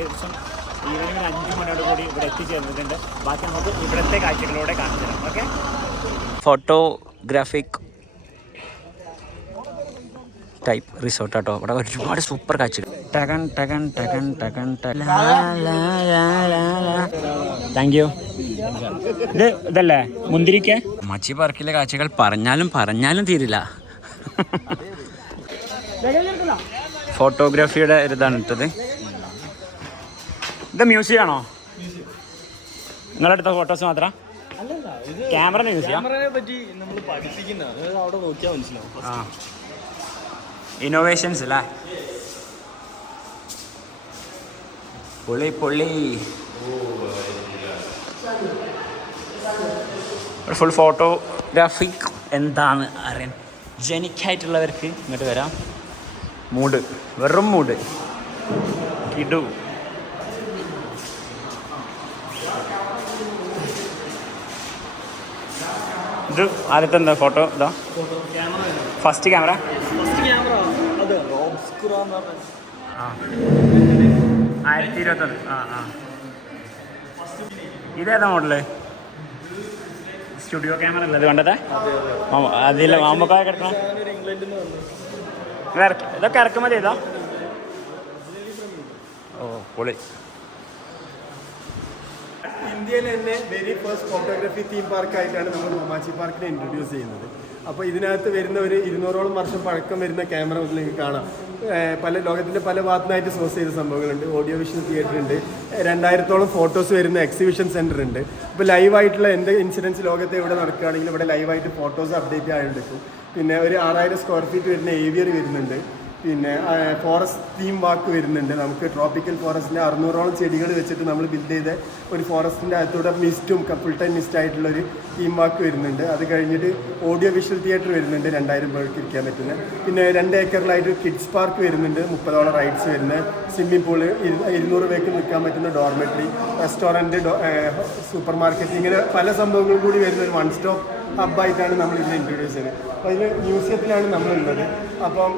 ഏകദേശം ഈവനിങ് 5 മണിയോട് കൂടി ഇവിടെ എത്തിച്ചേർന്നിട്ടുണ്ട്. ബാക്കി നമുക്ക് ഇവിടുത്തെ കാഴ്ചകളിലൂടെ കാണിച്ചു തരാം. ഓക്കെ, ഫോട്ടോഗ്രാഫിക് ടൈപ്പ് റിസോർട്ട് കേട്ടോ. ഇവിടെ ഒരുപാട് സൂപ്പർ കാഴ്ചകൾ. Thank you. ഇതല്ലേ മുന്തിരിക്ക മച്ചി പാർക്കിലെ കാഴ്ചകൾ പറഞ്ഞാലും തീരില്ല. ഫോട്ടോഗ്രാഫിയുടെ ഇതാണ് ഇട്ടത്. ഇത് മ്യൂസിയം ആണോ? നിങ്ങളെടുത്ത ഫോട്ടോസ് മാത്രം? ക്യാമറ യൂസ് ചെയ്യാം. ഇന്നോവേഷൻസ് അല്ലേ? പൊള്ളി ഫുൾ ഫോട്ടോഗ്രാഫിക് എന്താണ് അറിയാൻ ജനിക്കായിട്ടുള്ളവർക്ക് ഇങ്ങോട്ട് വരാം. വെറും മൂഡ് കിടു. ഇത് ആദ്യത്തെ എന്താ ഫോട്ടോ? ഇതാ ഫസ്റ്റ് ക്യാമറ. 1021. ഇതേതാ മോഡല്? സ്റ്റുഡിയോ ക്യാമറ അല്ലേ ഇത് കണ്ടത്? അതിൽ മാമ്പക്കായ കിടക്കണം. ഇതൊക്കെ ഇറക്കുമതി ചെയ്താ? ഓ പൊളി. ഇന്ത്യയിലെ തന്നെ വെരി ഫസ്റ്റ് ഫോട്ടോഗ്രാഫി തീം പാർക്കായിട്ടാണ് നമ്മൾ കൊമാച്ചി പാർക്കിനെ ഇൻട്രൊഡ്യൂസ് ചെയ്യുന്നത്. അപ്പോൾ ഇതിനകത്ത് വരുന്ന ഒരു 200ഓളം വർഷം പഴക്കം വരുന്ന ക്യാമറ നിങ്ങൾക്ക് കാണാം. ലോകത്തിൻ്റെ പല ഭാഗത്തുനിന്നായിട്ട് സോഴ്സ് ചെയ്ത സംഭവങ്ങളുണ്ട്. ഓഡിയോ വിഷ്വൽ തിയേറ്റർ ഉണ്ട്. 2000ഓളം ഫോട്ടോസ് വരുന്ന എക്സിബിഷൻ സെൻറ്റർ ഉണ്ട്. ഇപ്പോൾ ലൈവായിട്ടുള്ള എന്ത് ഇൻസിഡൻസ് ലോകത്ത് എവിടെ നടക്കുകയാണെങ്കിലും ഇവിടെ ലൈവായിട്ട് ഫോട്ടോസ് അപ്ഡേറ്റ് ആയിട്ടുണ്ടെടുക്കും. പിന്നെ ഒരു 6000 സ്ക്വയർ ഫീറ്റ് വരുന്ന ഏവിയറി വരുന്നുണ്ട്. പിന്നെ ഫോറസ്റ്റ് തീം വാക്ക് വരുന്നുണ്ട്. നമുക്ക് ട്രോപ്പിക്കൽ ഫോറസ്റ്റിൻ്റെ 600ഓളം ചെടികൾ വെച്ചിട്ട് നമ്മൾ ബിൽഡ് ചെയ്ത ഒരു ഫോറസ്റ്റിൻ്റെ അകത്തൂടെ മിസ്റ്റും ഫുൾ ടൈം മിസ്റ്റ് ആയിട്ടുള്ളൊരു തീം വാക്ക് വരുന്നുണ്ട്. അത് കഴിഞ്ഞിട്ട് ഓഡിയോ വിഷ്വൽ തിയേറ്റർ വരുന്നുണ്ട്, 2000 പേർക്ക് ഇരിക്കാൻ പറ്റുന്ന. പിന്നെ 2 ഏക്കറിലായിട്ട് കിഡ്സ് പാർക്ക് വരുന്നുണ്ട്, 30ഓളം റൈഡ്സ് വരുന്ന. സ്വിമ്മിംഗ് പൂള്, 200 പേർക്ക് നിൽക്കാൻ പറ്റുന്ന ഡോർമെട്രി, റെസ്റ്റോറൻറ്റ്, സൂപ്പർ മാർക്കറ്റ്, ഇങ്ങനെ പല സംഭവങ്ങളും കൂടി വരുന്ന ഒരു 1 സ്റ്റോപ്പ് ഹബ്ബായിട്ടാണ് നമ്മൾ ഇതിനെ ഇൻട്രൊഡ്യൂസ് ചെയ്തത്. അപ്പോൾ അതിൽ മ്യൂസിയത്തിലാണ് നമ്മളുള്ളത്. അപ്പം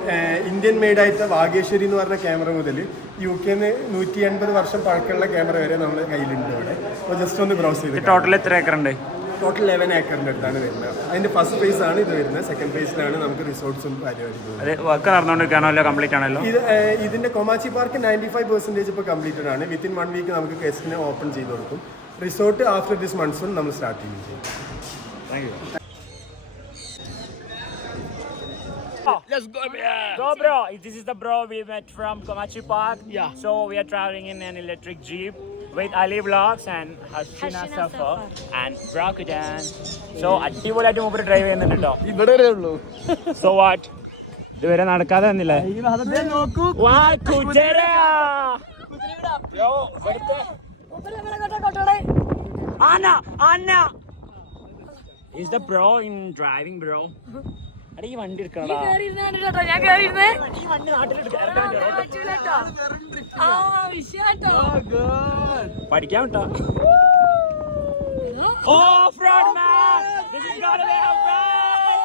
ഇന്ത്യൻ മെയ്ഡായിട്ട് വാഗേശ്വരി എന്ന് പറഞ്ഞ ക്യാമറ മുതൽ UK-ന്ന് 180 വർഷം പഴക്കമുള്ള ക്യാമറ വരെ നമ്മുടെ കയ്യിലുണ്ട് ഇവിടെ. അപ്പോൾ ജസ്റ്റ് ഒന്ന് ബ്രൗസ് ചെയ്ത്. ടോട്ടൽ എത്ര ഏക്കറുണ്ട്? ടോട്ടൽ 11 ഏക്കറിൻ്റെ അടുത്താണ് വരുന്നത്. അതിൻ്റെ ഫസ്റ്റ് ഫേസ് ആണ് ഇത് വരുന്നത്. സെക്കൻഡ് ഫേസിലാണ് നമുക്ക് റിസോർട്ട്സും കാര്യമായിരിക്കും. ഇതിൻ്റെ കൊമാച്ചി പാർക്ക് 95% ഇപ്പോൾ കംപ്ലീറ്റഡ് ആണ്. വിത്തിൻ 1 വീക്ക് നമുക്ക് ഗസ്റ്റിനെ ഓപ്പൺ ചെയ്ത് കൊടുക്കും. റിസോർട്ട് ആഫ്റ്റർ ദിസ് മൺസൂൺ നമ്മൾ സ്റ്റാർട്ട് ചെയ്യും. Thank you. Let's go, Go, bro. This is the bro we met from Komachi Park. Yeah. So we are traveling in an electric jeep with Ali Vlogs and Hashina Safar and Brakudan. So അടിപൊളിയായിട്ട് മൂപ്പര് drive ചെയ്യുന്നുണ്ട് കേട്ടോ. ഇവിടെ വരെ ഉള്ളൂ. So what? ഇതുവരെ നടക്കാതെ വന്നില്ലേ? നോക്കൂ. Anna. Is the bro in driving, bro? അടേ ഈ വണ്ടി എടുക്കണടാ. പഠിക്കാൻ വിട്ടോ. Off road man. This is gonna be a ride.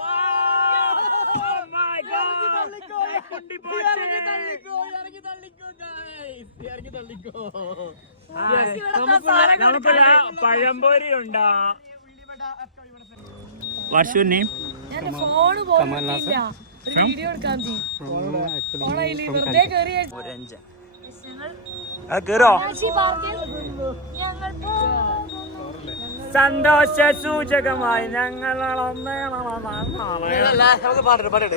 Wow. Oh my god. കുണ്ടി പോയി. ഇറങ്ങി തള്ളിക്കോ guys. ഇറങ്ങി തള്ളിക്കോ. നമുക്ക് പഴംപൊരി ഉണ്ടാ. What's your name? സന്തോഷ സൂചകമായി ഞങ്ങൾ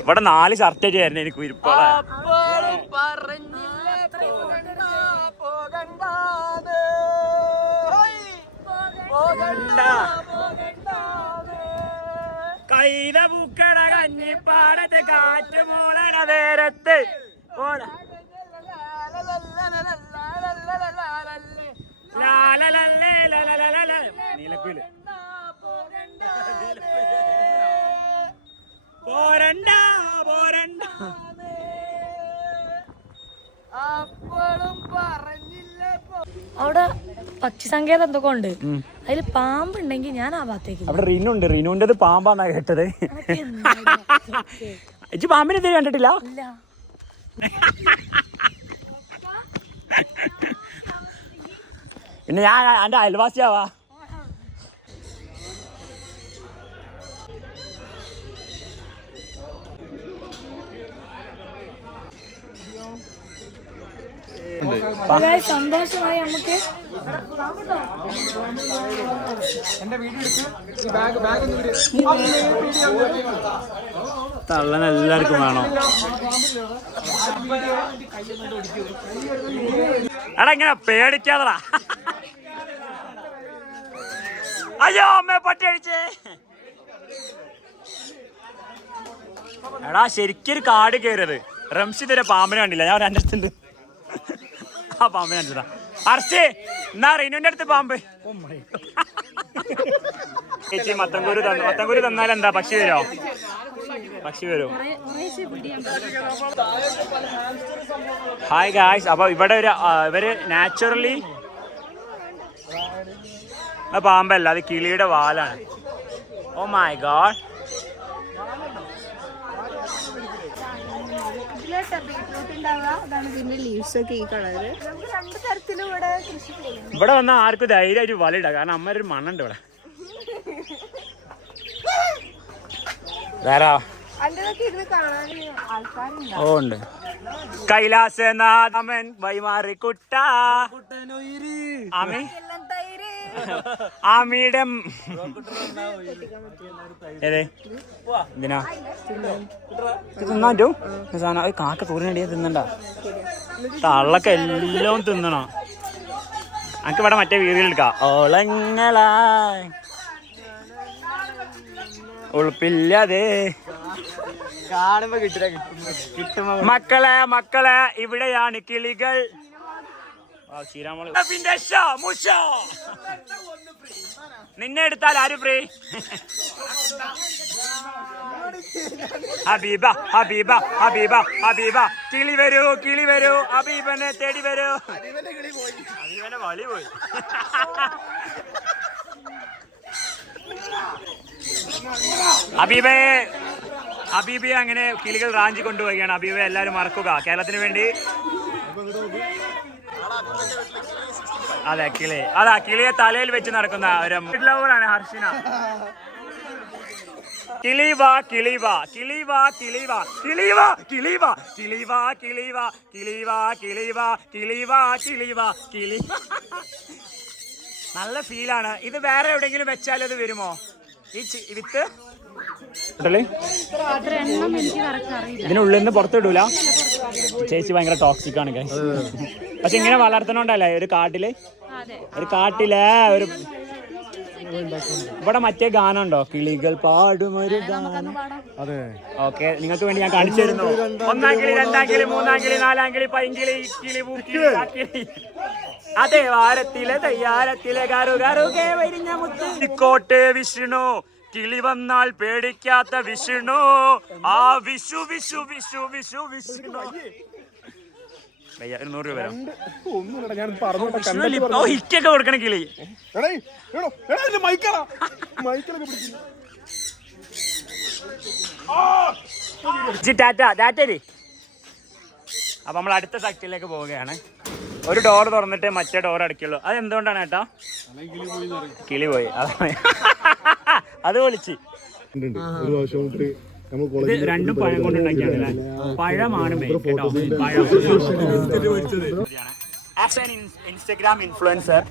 ഇവിടെ 4 ഷർട്ട് ചേരുന്ന എനിക്ക് ഇരിപ്പോളെ. കൈത പൂക്കട കഞ്ഞിപ്പാടത്ത് കാറ്റ് മൂളണ നേരത്ത് നീലക്കുയില് പോരണ്ട അവിടെ പക്ഷി സങ്കേതം എന്തൊക്കെ ഉണ്ട്. അതിൽ പാമ്പുണ്ടെങ്കിൽ ഞാൻ ആ ഭാഗത്തേക്ക്. അവിടെ റീനുണ്ട്. റീനുൻ്റെത് പാമ്പാന്നാ കേട്ടത്. ഇജ്ജ് പാമ്പിനെ കണ്ടിട്ടില്ല? പിന്നെ ഞാൻ എൻ്റെ അയൽവാസിയാവാ. സന്തോഷമായി നമുക്ക്. തള്ളൻ എല്ലാവർക്കും വേണോ? എടാ ഇങ്ങനെ പേടിക്കാതടാ. അയ്യോ അമ്മ പട്ടി അടിച്ചേ. എടാ ശരിക്കൊരു കാട് കയറിയത്. റംഷി തരെ പാമ്പിനെ കണ്ടില്ല. ഞാൻ എൻ്റെ അടുത്തുണ്ട്. ആ പാമ്പിനെ കണ്ടിട്ടാ. അർച്ചേ എന്നാ റിനുവിന്റെ അടുത്ത് പാമ്പ്. ചേച്ചി മത്തങ്കൂര് തന്നാൽ എന്താ പക്ഷി വരുമോ? പക്ഷി വരും. Hi guys. അപ്പൊ ഇവിടെ ഇവര് നാച്ചുറലി പാമ്പല്ല, അത് കിളിയുടെ വാലാണ്. Oh my God. ഇവിടെ വന്ന ആർക്കും ധൈര്യമായിട്ട് വലയിടാം. കാരണം അമ്മ ഒരു മണ്ണുണ്ട് ഇവിടെ. വേറെ ഓ ഉണ്ട്. കൈലാസനാഥമൻ വൈമാറി കുട്ട ആമിയുടെ ഏതേ എന്തിനാ തിന്നാറ്റോ സാധനം? കാക്ക തൂരിനടിയെ തിന്നണ്ട. തള്ളൊക്കെ എല്ലാം തിന്നണോ? എനിക്ക് ഇവിടെ മറ്റേ വീഡിയോയിലെടുക്കാം. ഓളങ്ങളാ ഉൾപ്പില്ലാതെ മക്കളെ ഇവിടെയാണ് കിളികൾ. നിന്നെ എടുത്താൽ ആര് ഫ്രീ? ഹബീബ ഹബീബ ഹബീബ ഹബീബ കിളി വരൂ ഹബീബനെ തേടി വരൂ. ഹബീബനെ വളി പോയി. ഹബീബയെ അങ്ങനെ കിളികൾ റാഞ്ചി കൊണ്ടുപോവുകയാണ്. ഹബീബയെ എല്ലാവരും മറക്കുക കേരളത്തിന് വേണ്ടി. അതെ കിളിയെ തലയിൽ വെച്ച് നടക്കുന്ന ഒരു ലവറാണ് ഹർഷിന. കിളിവാ കിളിവാ കിളിവാ കിളിവാ കിളിവാ കിളിവാ കിളിവാ കിളിവാ കിളിവാ കിളിവാ കിളിവാ കിളിവാ കിളി. നല്ല ഫീലാണ് ഇത്. വേറെ എവിടെയെങ്കിലും വെച്ചാൽ അത് വരുമോ ഈ വിത്ത്? ഇതിനുള്ളിൽ നിന്ന് പുറത്തിടൂല. ചേച്ചി ഭയങ്കര ടോക്സിക് ആണ്. പക്ഷെ ഇങ്ങനെ വളർത്തണോണ്ടല്ലേ ഒരു കാട്ടിലെ ഒരു ഇവിടെ മറ്റേ ഗാനം ഉണ്ടോ? കിളികൾ പാടും ഒരു ഗാനം. ഓക്കെ നിങ്ങൾക്ക് വേണ്ടി ഞാൻ കാണിച്ചു തരുന്നു. 1-ാം കിളി 2-ാം കിളി 3-ാം കിളി 4-ാം കിളി പൈങ്കിളി കിളി പൂക്കിളി കാക്കിളി. അതെ വാരത്തിലെ തയ്യാറത്തിലെ കറുകറുകെ വരിഞ്ഞ മുത്ത് കോട്ടെ വിഷ്ണു. കിളി വന്നാൽ പേടിക്കാത്ത വിഷ്ണു. ആ വിഷു വിഷു വിഷു വിഷു വിഷ്ണു. 200 രൂപ വരാം. ഹിറ്റൊക്കെ കൊടുക്കണ കിളി. ടാറ്റ. അപ്പൊ നമ്മൾ അടുത്ത സെക്ടറിലേക്ക് പോവുകയാണ്. ഒരു ഡോർ തുറന്നിട്ട് മറ്റേ ഡോർ അടയ്ക്കുള്ളൂ. അത് എന്തുകൊണ്ടാണ് ഏട്ടാ? കിളി പോയി. അത് വിളിച്ച് രണ്ടും പഴം കൊണ്ടുണ്ടാക്കിയാണല്ലേ. പഴമാണ് മെയിൻ കേട്ടോ. As an Instagram influencer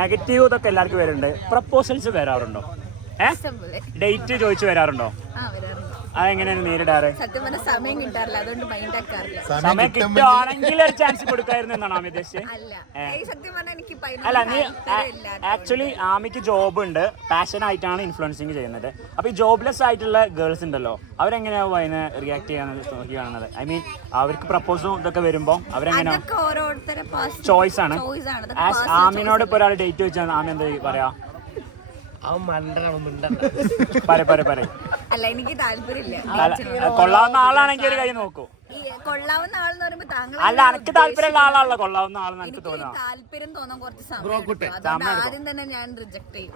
negative ഇതൊക്കെ എല്ലാവർക്കും വരുന്നുണ്ട്. പ്രപ്പോസൽസ് വരാറുണ്ടോ? ഡേറ്റ് ചോദിച്ചു വരാറുണ്ടോ? അതെങ്ങനെയാണ് നേരിടാറ്? സമയം കിട്ടാറില്ല, അതുകൊണ്ട് മൈൻഡ് ആക്കാറില്ല. സമയം കിട്ടുകയാണെങ്കിൽ ഒരു ചാൻസ് കൊടുക്കായിരുന്നു എന്നാണ് ആമി ഉദ്ദേശിച്ചത്? അല്ല, നീ ആക്ച്വലി ആമിക്ക് ജോബ് ഉണ്ട്, പാഷൻ ആയിട്ടാണ് ഇൻഫ്ലുവൻസിങ് ചെയ്യുന്നത്. അപ്പൊ ഈ ജോബ്ലെസ് ആയിട്ടുള്ള ഗേൾസ് ഉണ്ടല്ലോ, അവരെങ്ങനെയാവും അതിനെ റിയാക്ട് ചെയ്യാൻ കാണുന്നത്? ഐ മീൻ അവർക്ക് പ്രപ്പോസും ഇതൊക്കെ വരുമ്പോ അവരെങ്ങനെയാ? ചോയ്സ് ആണ്. ആമിനോട് ഇപ്പൊ ഒരാൾ ഡേറ്റ് വെച്ചാൽ ആമി എന്താ പറയാ? അല്ല, എനിക്ക് താല്പര്യമില്ല. കൊള്ളാവുന്ന ആളാണെങ്കിൽ ഒരു കൈ നോക്കൂ. ഈ കൊള്ളാവുന്ന ആളെന്ന് പറയുമ്പോ താങ്കൾ അല്ല എനിക്ക് താല്പര്യമുള്ള ആളാണല്ലോ കൊള്ളാവുന്ന ആളെന്ന് എനിക്ക് തോന്നാം. താല്പര്യം തോന്നാൻ കുറച്ച് സമയം അതുകൊണ്ട് ആദ്യം തന്നെ ഞാൻ റിജക്ട് ചെയ്യും.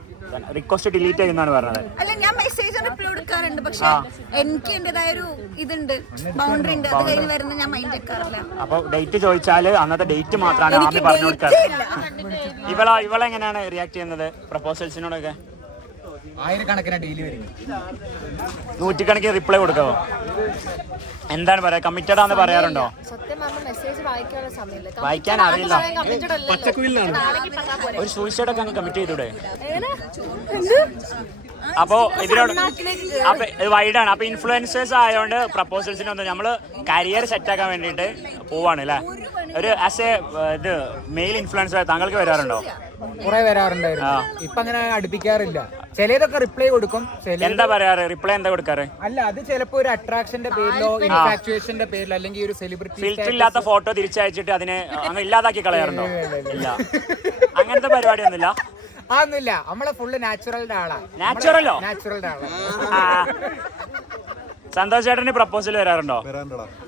റിക്വസ്റ്റ് ഡിലീറ്റ് ചെയ്യുന്നതാണ് പറഞ്ഞത്. അല്ല ഞാൻ മെസ്സേജ് റിപ്ലൈ കൊടുക്കാറുണ്ട്, പക്ഷെ എനിക്ക് എന്റേതായ ഒരു ഇതുണ്ട്, ബൗണ്ടറി ഉണ്ട്. അത് കഴിഞ്ഞ് വരുന്ന ഞാൻ മൈൻഡ് വെക്കാറില്ല. അപ്പൊ ഡേറ്റ് ചോദിച്ചാല് അന്നത്തെ ഡേറ്റ് മാത്രമാണ് ആദ്യം പറഞ്ഞു കൊടുക്കാറ്. ഇവളെങ്ങനെയാണ് റിയാക്ട് ചെയ്യുന്നത് പ്രപ്പോസൽസിനോടൊക്കെ? ആയിരക്കണക്കിന് ഡെയിലി വരും, നൂറ്റിക്കണക്കിന് റിപ്ലൈ കൊടുക്കാവോ? എന്താണ് പറയാ, കമ്മിറ്റഡ് ആണെന്ന് പറയാറുണ്ടോ? വായിക്കാൻ അറിയില്ല. ഒരു സൂയിസൈഡ് ഒക്കെ കമ്മിറ്റ് ചെയ്തൂടെ? അപ്പോ ഇതിനോട് അപ്പൊ വൈഡാണ്. അപ്പൊ ഇൻഫ്ലുവൻസേഴ്സ് ആയതുകൊണ്ട് പ്രപ്പോസൽസിനൊന്നും നമ്മള് കരിയർ സെറ്റ് ആക്കാൻ വേണ്ടിട്ട് പോവാണ് അല്ലേ? ഒരു ആസ് എ ഇത് മെയിൽ ഇൻഫ്ലുവൻസർ താങ്കൾക്ക് വരാറുണ്ടോ? കുറെ വരാറുണ്ടായിരുന്നു. ഇപ്പൊ അങ്ങനെ അടുപ്പിക്കാറില്ല. ചിലതൊക്കെ റിപ്ലൈ കൊടുക്കും. എന്താ പറയാറ്? റിപ്ലൈ എന്താ കൊടുക്കാറ്? അല്ല, അത് ചിലപ്പോ ഒരു അട്രാക്ഷന്റെ പേരിലോ ഇൻഫാക്ച്വേഷന്റെ പേരിലോ അല്ലെങ്കിൽ ഒരു സെലിബ്രിറ്റി ഫിൽറ്റർ ഇല്ലാത്ത ഫോട്ടോ തിരിച്ചയച്ചിട്ട് അതിനെ അങ്ങ് ഇല്ലാതാക്കി കളയാറുണ്ടോ? ഇല്ല, അങ്ങനത്തെ പരിപാടിയൊന്നുമില്ല. അതൊന്നുമില്ല. നമ്മളെ ഫുള്ള് നാച്ചുറലിന്റെ ആളാ. നാച്ചുറലോ? നാച്ചുറലിന്റെ ആളാ. സന്തോഷ് ചേട്ടന് പ്രപ്പോസൽ വരാറുണ്ടോ?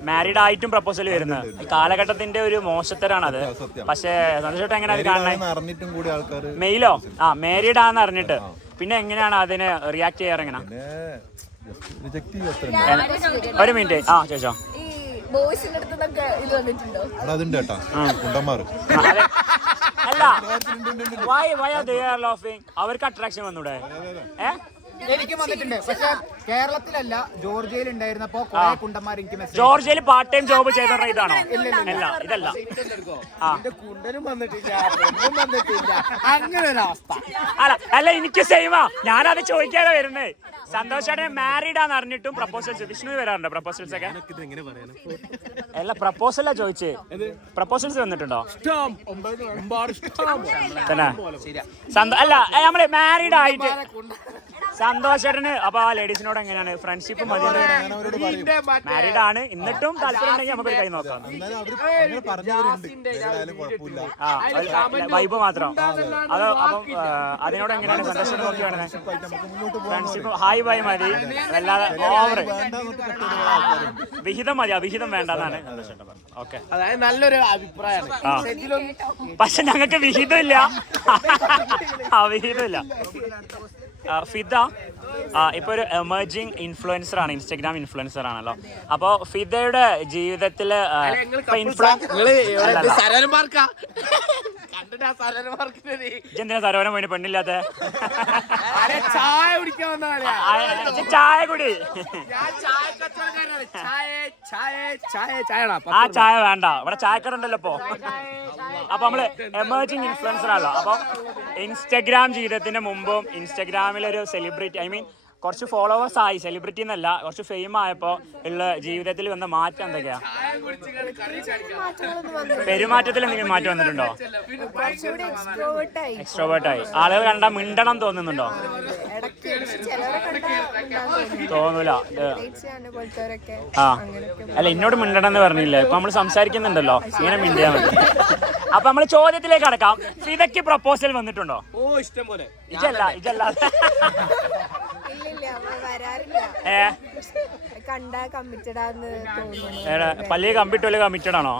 മാരീഡ് ആയിട്ടും പ്രപ്പോസൽ വരുന്നത് ഈ കാലഘട്ടത്തിന്റെ ഒരു മോശത്തരാണ് അത്. പക്ഷേ സന്തോഷ് ചേട്ടൻ എങ്ങനെയാണ് കാണുന്നത്? മെയിലോ? മാരീഡ് ആണെന്ന് അറിഞ്ഞിട്ട് പിന്നെ എങ്ങനെയാണ് അതിന് റിയാക്ട് ചെയ്യാറ്? എങ്ങനെ? ഒരു മിനിറ്റ്, ചോദിച്ചോ. അല്ല, അവർക്ക് അട്രാക്ഷൻ വന്നൂടെ? എനിക്കും വന്നിട്ടുണ്ട്, പക്ഷെ കേരളത്തിലല്ല, ജോർജിയയിൽ ഉണ്ടായിരുന്നപ്പോ കുറെ കുണ്ടന്മാർ എനിക്ക് മെസ്സേജ്. ജോർജിയയിൽ പാർട്ട് ടൈം ജോബ് ചെയ്ത ഇതാണോ? അല്ല, ഇതല്ല. അങ്ങനെ ഒരു അവസ്ഥ അല്ല, എനിക്ക് സെയിമാ. ഞാനത് ചോദിക്കാതെ വരുന്നേ. സന്തോഷാണ് മാരീഡ് ആണെന്ന് അറിഞ്ഞിട്ടും പ്രപ്പോസൽസ് വിഷ്ണു വരാറുണ്ടോ? പ്രപ്പോസൽസ് ഒക്കെ അല്ല, പ്രപ്പോസലാ ചോദിച്ചേ. പ്രപ്പോസൽസ് വന്നിട്ടുണ്ടോ? തന്നെ അല്ല, നമ്മള് മാരീഡ് ആയിട്ട് സന്തോഷേട്ടന് അപ്പൊ ആ ലേഡീസിനോട് എങ്ങനെയാണ്? ഫ്രണ്ട്ഷിപ്പ് മതി? മാരീഡ് ആണ് എന്നിട്ടും താല്പര്യം ഉണ്ടെങ്കിൽ നമുക്കൊരു കൈ നോക്കാം. വൈബ് മാത്രം. അത് അപ്പം അതിനോട് എങ്ങനെയാണ് സന്തോഷം നോക്കിയാണ്? ഫ്രണ്ട്ഷിപ്പ് ഹായ് ബൈ മതി, അല്ലാതെ ഓവർ വിഹിതം മതി, അവിഹിതം വേണ്ടെന്നാണ് സന്തോഷേട്ടൻ പറഞ്ഞത്. ഓക്കെ, നല്ലൊരു അഭിപ്രായമാണ്. പക്ഷെ ഞങ്ങൾക്ക് വിഹിതമില്ല, അവിഹിതമില്ല. ഫിദ ഇപ്പൊ ഒരു എമർജിങ് ഇൻഫ്ലുവൻസർ ആണ്, ഇൻസ്റ്റഗ്രാം ഇൻഫ്ലുവൻസർ ആണല്ലോ. അപ്പൊ ഫിദയുടെ ജീവിതത്തില് എന്തിനാ സരോവരം പോയി പെണ്ണില്ലാത്ത? ചായ കുടി. ആ ചായ വേണ്ട, ഇവിടെ ചായക്കട ഉണ്ടല്ലോ ഇപ്പൊ. അപ്പൊ നമ്മള് എമർജിങ് ഇൻഫ്ലുവൻസർ ആണല്ലോ. അപ്പൊ ഇൻസ്റ്റഗ്രാം ജീവിതത്തിന് മുമ്പും ഇൻസ്റ്റഗ്രാമിലൊരു സെലിബ്രിറ്റി, ഐ മീൻ കുറച്ച് ഫോളോവേഴ്സ് ആയി, സെലിബ്രിറ്റി എന്നല്ല, കുറച്ച് ഫെയിം ആയപ്പോ ഉള്ള ജീവിതത്തിൽ വന്ന മാറ്റം എന്തൊക്കെയാ? പെരുമാറ്റത്തിൽ എന്തെങ്കിലും മാറ്റം വന്നിട്ടുണ്ടോ? എക്സ്ട്രോവേർട്ട് ആയി. ആളുകൾ കണ്ടാ മിണ്ടണം തോന്നുന്നുണ്ടോ? തോന്നൂല. അല്ല, എന്നോട് മിണ്ടണം എന്ന് പറഞ്ഞില്ലേ? ഇപ്പൊ നമ്മള് സംസാരിക്കുന്നുണ്ടല്ലോ, ഇങ്ങനെ മിണ്ടിയാ മതി. അപ്പൊ നമ്മള് ചോദ്യത്തിലേക്ക് കടക്കാം. ഫിദയ്ക്ക് പ്രപ്പോസൽ വന്നിട്ടുണ്ടോ? ഇഷ്ടം പോലെ. ഇതല്ല പള്ളി കമ്പിട്ടല്ലേ? കമ്മിറ്റഡ് ആണോ?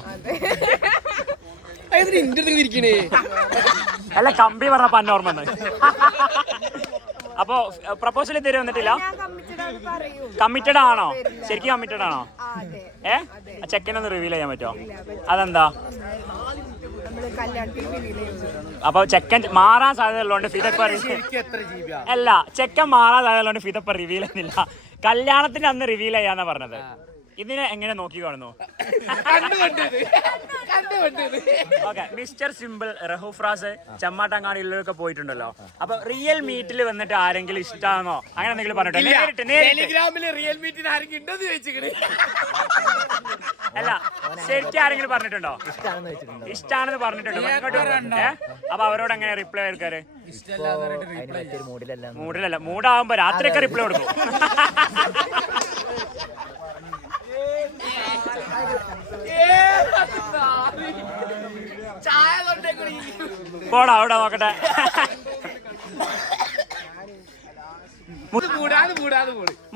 അല്ല, കമ്പി പറഞ്ഞപ്പോ അന്നോർമ്മ. അപ്പൊ പ്രപ്പോസൽ ഇതുവരെ വന്നിട്ടില്ല? കമ്മിറ്റഡ് ആണോ? ശരിക്കും കമ്മിറ്റഡ് ആണോ? ചെക്കനൊന്ന് റിവീൽ ചെയ്യാൻ പറ്റുമോ? അതെന്താ? അപ്പൊ ചെക്കൻ മാറാൻ സാധ്യത ഉള്ളതുകൊണ്ട് ഫിദപ്പ അല്ല, ചെക്കൻ മാറാൻ സാധ്യത ഉള്ളതുകൊണ്ട് ഫിദപ്പ റിവീൽ ചെയ്യുന്നില്ല. കല്യാണത്തിന് അന്ന് റിവീൽ ചെയ്യാന്നാ പറഞ്ഞത്. ഇതിനെ എങ്ങനെ നോക്കി കാണുന്നു? ഓക്കെ, മിസ്റ്റർ സിമ്പിൾ, റഹൂഫ്രാസ്, ചെമ്മാട്ടങ്ങാടിയിലൊക്കെ പോയിട്ടുണ്ടല്ലോ. അപ്പൊ റിയൽ മീറ്റിൽ വന്നിട്ട് ആരെങ്കിലും ഇഷ്ടമാണോ അങ്ങനെ എന്തെങ്കിലും പറഞ്ഞിട്ടോ? അല്ല, ശരിക്കും ആരെങ്കിലും പറഞ്ഞിട്ടുണ്ടോ? ഇഷ്ടാണെന്ന് പറഞ്ഞിട്ടുണ്ടോ? അപ്പൊ അവരോട് എങ്ങനെ റിപ്ലൈ എടുക്കാറ്? മൂഡിലല്ല, മൂഡാവുമ്പോ രാത്രിയൊക്കെ റിപ്ലൈ കൊടുക്കും. പോടാ, അവിടെ നോക്കട്ടെ.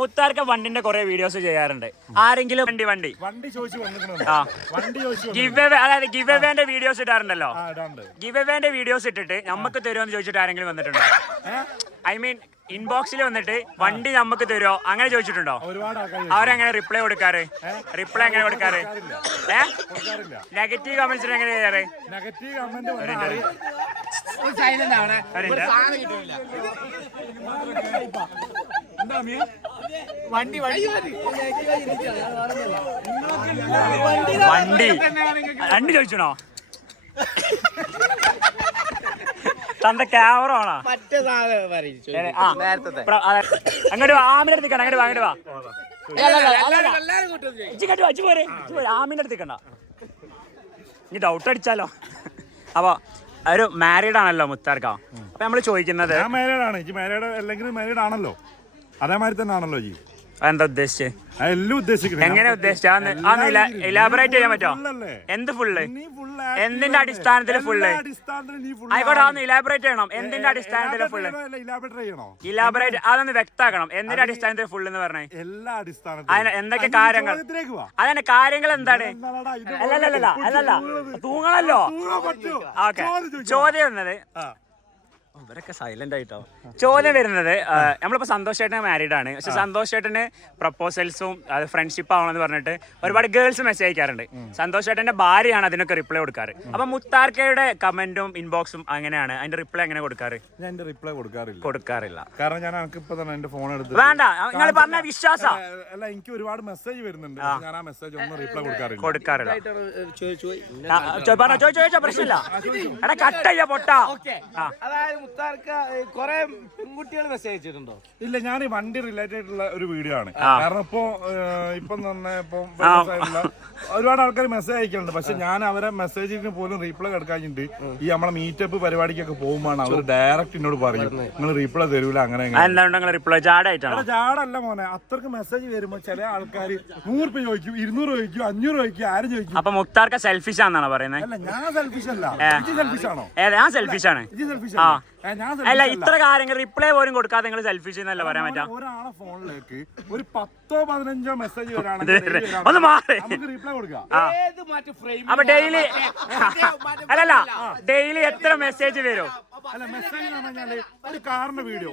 മുത്താർക്ക വണ്ടിന്റെ കുറെ വീഡിയോസ് ചെയ്യാറുണ്ട്. ആരെങ്കിലും വണ്ടി അതായത് ഗിവ് എവേന്റെ വീഡിയോസ് ഇടാറുണ്ടല്ലോ. ഗിവ് എവേന്റെ വീഡിയോസ് ഇട്ടിട്ട് നമുക്ക് തരുമോ ചോദിച്ചിട്ട് ആരെങ്കിലും വന്നിട്ടുണ്ടോ? ഐ മീൻ ഇൻബോക്സിൽ വന്നിട്ട് വണ്ടി നമുക്ക് തരുമോ അങ്ങനെ ചോദിച്ചിട്ടുണ്ടോ? അവരെങ്ങനെ റിപ്ലൈ കൊടുക്കാറ്? നെഗറ്റീവ് കമന്റ്സിന് എങ്ങനെ ചെയ്യാറ്? വണ്ടി ചോദിച്ചോ? തന്റെ ക്യാമറ ആണോ? അങ്ങോട്ട് ആമിന്റെ അടുത്ത് അങ്ങോട്ട് വാ. ആമിന്റെ അടുത്ത് ഇനി ഡൗട്ട് അടിച്ചാലോ? അപ്പൊ ഒരു മാരീഡ് ആണല്ലോ മുത്താർക്ക. അപ്പൊ നമ്മള് ചോദിക്കുന്നത് ആണല്ലോ അതേമാതിരി തന്നെ ആണല്ലോ ജി. എന്താ ഉദ്ദേശിച്ചത്? എല്ലാം ഉദ്ദേശിക്കുന്നത് എങ്ങനെ ഉദ്ദേശിച്ച ഇലാബറേറ്റ് ചെയ്യാൻ പറ്റോ? എന്ത് ഫുള്ള്? എന്തിന്റെ അടിസ്ഥാനത്തില് ഫുള്ള്? ആയിക്കോട്ടെ, അതൊന്ന് ഇലാബറേറ്റ് ചെയ്യണം. എന്തിന്റെ അടിസ്ഥാനത്തില് ഫുള്ള്? ഇലാബറേറ്റ് അതൊന്ന് വ്യക്താക്കണം. എന്തിന്റെ അടിസ്ഥാനത്തിൽ ഫുള്ള് എന്ന് പറഞ്ഞേ? അതിന് എന്തൊക്കെ കാര്യങ്ങൾ? അതിന്റെ കാര്യങ്ങൾ എന്താണ്? അല്ലല്ല തൂങ്ങണല്ലോ. ഓക്കെ, ചോദ്യം എന്നത് ഇവരൊക്കെ സൈലന്റ് ആയിട്ടോ. ചോദ്യം വരുന്നത്, നമ്മളിപ്പോ സന്തോഷ് ചേട്ടന് മാരീഡ് ആണ്. പക്ഷെ സന്തോഷ് ചേട്ടന് പ്രപ്പോസൽസും അത് ഫ്രണ്ട്ഷിപ്പ് ആവണമെന്ന് പറഞ്ഞിട്ട് ഒരുപാട് ഗേൾസ് മെസ്സേജ് അയക്കാറുണ്ട്. സന്തോഷ് ചേട്ടന്റെ ഭാര്യയാണ് അതിനൊക്കെ റിപ്ലൈ കൊടുക്കാറ്. അപ്പൊ മുത്താർക്കയുടെ കമന്റും ഇൻബോക്സും അങ്ങനെയാണ്. അതിന്റെ റിപ്ലൈ എങ്ങനെ കൊടുക്കാറ്? ഞാൻ റിപ്ലൈ കൊടുക്കാറില്ല. കാരണം ഞാൻ തന്നെ എന്റെ ഫോൺ എടുത്ത് വേണ്ട, നിങ്ങൾ പറഞ്ഞ വിശ്വാസം അല്ല. എനിക്ക് ഒരുപാട് മെസ്സേജ് വരുന്നുണ്ട്. ഞാൻ ആ മെസ്സേജ് ഒന്നും റിപ്ലൈ കൊടുക്കാറില്ല. ചോദിച്ചോ, പ്രശ്നമില്ല. എടാ കട്ട് ചെയ്യാ പൊട്ടാ. കൊറേ പെൺകുട്ടികൾ മെസ്സേജ് അയച്ചിട്ടുണ്ടോ? ഇല്ല, ഞാൻ ഈ വണ്ടി റിലേറ്റഡ് ആയിട്ടുള്ള ഒരു വീഡിയോ ആണ്. കാരണം ഇപ്പം തന്നെ ഒരുപാട് ആൾക്കാർ മെസ്സേജ് അയക്കുന്നുണ്ട്. പക്ഷെ ഞാൻ അവരെ മെസ്സേജിന് പോലും റീപ്ലൈ എടുക്കാഞ്ഞിട്ട് ഈ നമ്മളെ മീറ്റപ്പ് പരിപാടിക്കൊക്കെ പോകുമ്പോഴാണ് അവർ ഡയറക്റ്റ് എന്നോട് പറയും നിങ്ങൾ റീപ്ലൈ തരൂല. അങ്ങനെ ജാടല്ല മോനെ, അത്രക്ക് മെസ്സേജ് വരുമ്പോ ചില ആൾക്കാർ 100 രൂപ ചോദിക്കും, 200 ചോദിക്കും, 500 ചോദിക്കും, ആരും ചോദിക്കും. അപ്പൊ മുക്താർക്ക സെൽഫിഷ് ആണെന്നാണ് പറയുന്നത്? അല്ല, ഞാൻ സെൽഫിഷ് അല്ല. സെൽഫിഷ് ആണോ? ഞാൻ സെൽഫിഷ് ആണ്. അല്ല, ഇത്ര കാര്യങ്ങൾ റിപ്ലൈ പോലും കൊടുക്കാതെ നിങ്ങൾ സെൽഫിഷ് എന്നല്ല പറയാൻ പറ്റാം. ഒരാളെ ഫോണിലേക്ക് ഒരു 10-15 മെസ്സേജ് വരാണെങ്കിൽ റീപ്ലൈ കൊടുക്കാം. അപ്പൊ ഡെയിലി ഡെയിലി എത്ര മെസ്സേജ് വരും? അല്ല, മെസ്സേജ് എന്ന് പറഞ്ഞാല് ഒരു കാറിന്റെ വീഡിയോ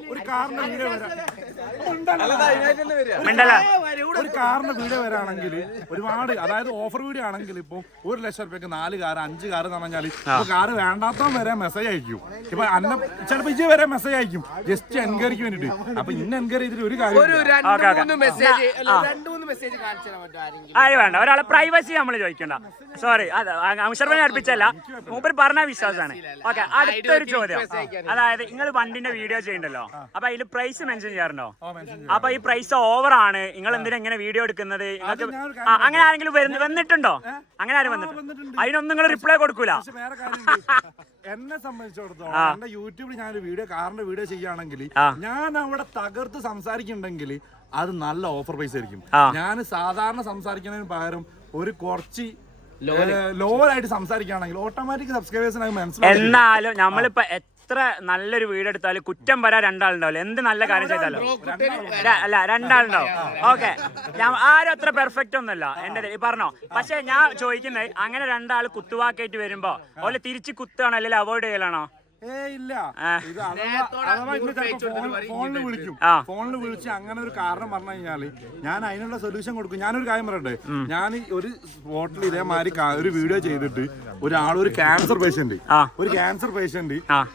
വരാണെങ്കിൽ ഒരുപാട്, അതായത് ഓഫർ വീഡിയോ ആണെങ്കിൽ ഇപ്പൊ 1 ലക്ഷം രൂപയ്ക്ക് 4 കാർ 5 കാർ എന്ന് പറഞ്ഞാൽ ഇപ്പൊ കാറ് വേണ്ടാത്തവൻ വരെ മെസ്സേജ് അയക്കും. ഇപ്പൊ ചിലപ്പോ ഇജ്ജ് വരെ മെസ്സേജ് അയക്കും ജസ്റ്റ് എൻക്വയറിക്ക് വേണ്ടിട്ട്. അപ്പൊ ഇന്ന എൻക്വയറി ചെയ്തിട്ട് ഒരു കാര്യം വേണ്ട, ഒരാളെ പ്രൈവസി നമ്മൾ ചോദിക്കണ്ട. സോറി, അംശർമനെ അടുപ്പിച്ചല്ല, മൂപ്പര് പറഞ്ഞ വിശ്വാസമാണ്. ഓക്കെ, അടുത്തൊരു ചോദ്യം. അതായത് നിങ്ങൾ വണ്ടിന്റെ വീഡിയോ ചെയ്യണ്ടല്ലോ, അപ്പൊ അതിൽ പ്രൈസ് മെൻഷൻ ചെയ്യാറുണ്ടോ? അപ്പൊ ഈ പ്രൈസ് ഓവർ ആണ്, നിങ്ങൾ എന്തിനാ ഇങ്ങനെ വീഡിയോ എടുക്കുന്നത്? അങ്ങനെ ആരെങ്കിലും വന്നിട്ടുണ്ടോ? അങ്ങനെ ആരും വന്നിട്ടുണ്ട്? അതിനൊന്നും നിങ്ങൾ റിപ്ലൈ കൊടുക്കൂല. എന്നെ സംബന്ധിച്ചിടത്തോളം എന്റെ യൂട്യൂബിൽ ഞാനൊരു കാറിന്റെ വീഡിയോ ചെയ്യുകയാണെങ്കിൽ ഞാൻ അവിടെ തകർത്ത് സംസാരിക്കുന്നുണ്ടെങ്കിൽ അത് നല്ല ഓഫർ പ്രൈസ് ആയിരിക്കും. ഞാൻ സാധാരണ സംസാരിക്കുന്നതിന് പകരം ഒരു കുറച്ച് ലോവറായിട്ട് സംസാരിക്കുകയാണെങ്കിൽ ഓട്ടോമാറ്റിക് സബ്സ്ക്രൈബേഴ്സിന് മനസ്സിലാവും. എന്നാലും നമ്മളിപ്പോ എത്ര നല്ലൊരു വീഡിയോ എടുത്താലും കുറ്റം വരാൻ രണ്ടാളുണ്ടാവില്ല. എന്ത് നല്ല കാര്യം ചെയ്താലും അല്ല രണ്ടാളുണ്ടാവും. ഓക്കെ, ആരും അത്ര പെർഫെക്റ്റ് ഒന്നുമല്ല എന്റെ പറഞ്ഞോ. പക്ഷെ ഞാൻ ചോദിക്കുന്നത്, അങ്ങനെ രണ്ടാൾ കുത്തുവാക്കായിട്ട് വരുമ്പോ ഓലെ തിരിച്ച് കുത്താണോ അല്ലെങ്കിൽ അവോയ്ഡ് ചെയ്യലാണോ? ഇല്ല, ഇത് ഫോണിൽ വിളിച്ച് അങ്ങനെ ഒരു കാരണം പറഞ്ഞു കഴിഞ്ഞാല് ഞാൻ അതിനുള്ള സൊല്യൂഷൻ കൊടുക്കും. ഞാനൊരു കാര്യം പറയട്ടെ, ഞാൻ ഒരു സ്പോട്ടിൽ ഇതേമാതിരി ഒരു വീഡിയോ ചെയ്തിട്ട് ഒരു ക്യാൻസർ പേഷ്യന്റ്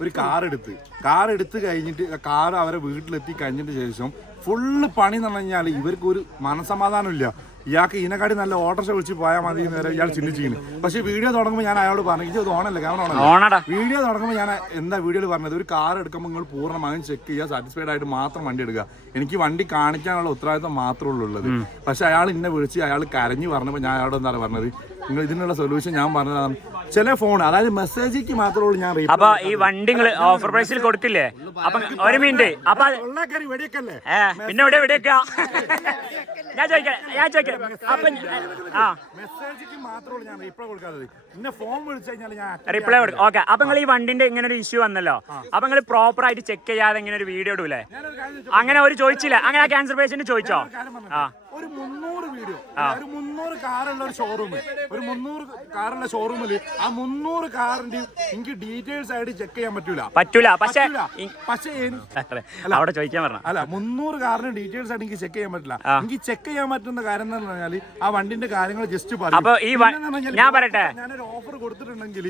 ഒരു കാർ എടുത്ത് കഴിഞ്ഞിട്ട് കാർ അവരെ വീട്ടിലെത്തി കഴിഞ്ഞിട്ട് ശേഷം ഫുള്ള് പണി എന്ന് പറഞ്ഞു കഴിഞ്ഞാൽ ഇവർക്ക് ഒരു മനസമാധാനം ഇല്ല. ഇയാൾക്ക് ഇതിനെക്കാട്ടി നല്ല ഓട്ടോറിക്ഷ വിളിച്ച് പോയാൽ മതി നേരെ ഇയാൾ ചിന്തിച്ചിരിക്കുന്നു. പക്ഷേ വീഡിയോ തുടങ്ങുമ്പോൾ ഞാൻ അയാളോട് പറഞ്ഞു, ഇത് ഓണല്ല ക്യാമറ. വീഡിയോ തുടങ്ങുമ്പോൾ ഞാൻ എന്താ വീഡിയോയിൽ പറഞ്ഞത്, ഒരു കാർ എടുക്കുമ്പോൾ നിങ്ങൾ പൂർണ്ണമായും ചെക്ക് ചെയ്യുക, സാറ്റിസ്ഫൈഡ് ആയിട്ട് മാത്രം വണ്ടി എടുക്കുക. എനിക്ക് വണ്ടി കാണിക്കാനുള്ള ഉത്തരവാദിത്വം മാത്രമേ ഉള്ളത്. പക്ഷെ അയാൾ എന്നെ വിളിച്ച് അയാൾ കരഞ്ഞ് പറഞ്ഞപ്പോൾ ഞാൻ അയാളോട് എന്താണ് പറഞ്ഞത്, നിങ്ങൾ ഇതിനുള്ള സൊല്യൂഷൻ ഞാൻ പറഞ്ഞതാണ്, ചില ഫോൺ അതായത് മെസ്സേജിക്ക് മാത്രമേ ഉള്ളൂ ഞാൻ reply അപ്പൊ ഈ വണ്ടി നിങ്ങൾ ഓഫർ പ്രൈസിൽ കൊടുത്തില്ലേ? അപ്പൊ ഒരു മിനിറ്റ് അപ്പൊ വെടിയൊക്കല്ലേ പിന്നെ എവിടെ എവിടെയൊക്കെ ഞാൻ ചോദിക്കാം അപ്പൊ മെസ്സേജിക്ക് മാത്രമേ ഞാൻ റീപ്ലൈ കൊടുക്കാത്തത്. പിന്നെ ഫോൺ വിളിച്ചു കഴിഞ്ഞാൽ ഞാൻ റിപ്ലൈ കൊടുക്കും. ഓക്കെ, അപ്പൊ നിങ്ങൾ ഈ വണ്ടിന്റെ ഇങ്ങനെ ഒരു ഇഷ്യൂ വന്നല്ലോ, അപ്പൊ നിങ്ങൾ പ്രോപ്പർ ആയിട്ട് ചെക്ക് ചെയ്യാതെ ഇങ്ങനെ ഒരു വീഡിയോ ഇടൂലേ? അങ്ങനെ ഒരു ചോദിച്ചില്ല, അങ്ങനെ ആ ക്യാൻസർ പേഷ്യന്റ് ചോദിച്ചോ? ഒരു 300 വീഡിയോ, ഒരു 300 കാറുള്ള ഒരു ഷോറൂം, ഒരു 300 കാറുള്ള ഷോറൂമിൽ ആ 300 കാറിന്റെ എനിക്ക് ഡീറ്റെയിൽസ് ആയിട്ട് ചെക്ക് ചെയ്യാൻ പറ്റൂല. പക്ഷേ അവിടെ ചോദിക്കാൻ പറഞ്ഞ അല്ല 300 കാറിന്റെ ഡീറ്റെയിൽസ് ആയിട്ട് എനിക്ക് ചെക്ക് ചെയ്യാൻ പറ്റില്ല. എനിക്ക് ചെക്ക് ചെയ്യാൻ പറ്റുന്ന കാര്യം എന്ന് പറഞ്ഞാൽ ആ വണ്ടിന്റെ കാര്യങ്ങൾ ജസ്റ്റ് പറയും. അപ്പൊ ഈ ഞാൻ പറയട്ടെ, ഞാനൊരു ഓഫർ കൊടുത്തിട്ടുണ്ടെങ്കിൽ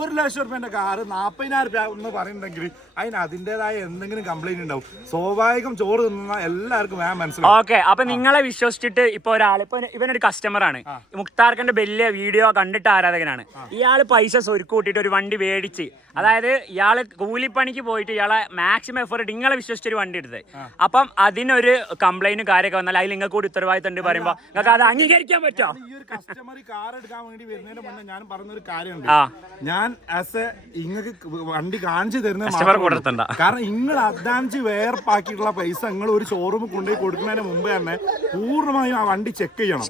ഒരു ലക്ഷം റുപ്യന്റെ കാറ് 40,000 രൂപ എന്ന് പറയുന്നുണ്ടെങ്കിൽ അതിന് അതിന്റേതായ എന്തെങ്കിലും കംപ്ലൈന്റ് ഉണ്ടാവും. സ്വാഭാവികം ചോറ് തിന്നുന്ന എല്ലാവർക്കും മനസ്സിലാവും. ഓക്കെ, അപ്പൊ നിങ്ങളെ വിശ്വസിച്ചിട്ട് ഇപ്പൊ ഒരാൾ, ഇപ്പൊ ഇവനൊരു കസ്റ്റമർ ആണ്, മുക്താർക്കന്റെ വലിയ വീഡിയോ കണ്ടിട്ട് ആരാധകനാണ്. ഇയാള് പൈസ സ്വരുക്ക് കൂട്ടിയിട്ട് ഒരു വണ്ടി മേടിച്ച്, അതായത് ഇയാള് കൂലിപ്പണിക്ക് പോയിട്ട് ഇയാളെ മാക്സിമം എഫേർട്ട് നിങ്ങളെ വിശ്വസിച്ചൊരു വണ്ടി എടുത്ത്, അപ്പം അതിനൊരു കംപ്ലൈന്റും കാര്യമൊക്കെ വന്നാൽ അതിൽ നിങ്ങൾക്ക് കൂടി ഉത്തരവാദിത്തം ഉണ്ട് പറയുമ്പോ നിങ്ങൾക്ക് അത് അംഗീകരിക്കാൻ പറ്റുമോ? ഈ ഒരു കസ്റ്റമർ കാർ എടുക്കാൻ വേണ്ടി വരുന്നതിന് മുന്നേ ഞാൻ പറഞ്ഞൊരു കാര്യമുണ്ട്. ഞാൻ ആസ് എ ഇങ്ങൾക്ക് വണ്ടി കാണിച്ചു തരുന്ന കാരണം നിങ്ങൾ അഡ്വാൻസ് വേർപ്പാക്കിയിട്ടുള്ള പൈസ നിങ്ങൾ ഒരു ഷോറൂമിൽ കൊണ്ടുപോയി കൊടുക്കുന്നതിന് മുമ്പ് തന്നെ പൂർണ്ണമായും ആ വണ്ടി ചെക്ക് ചെയ്യണം.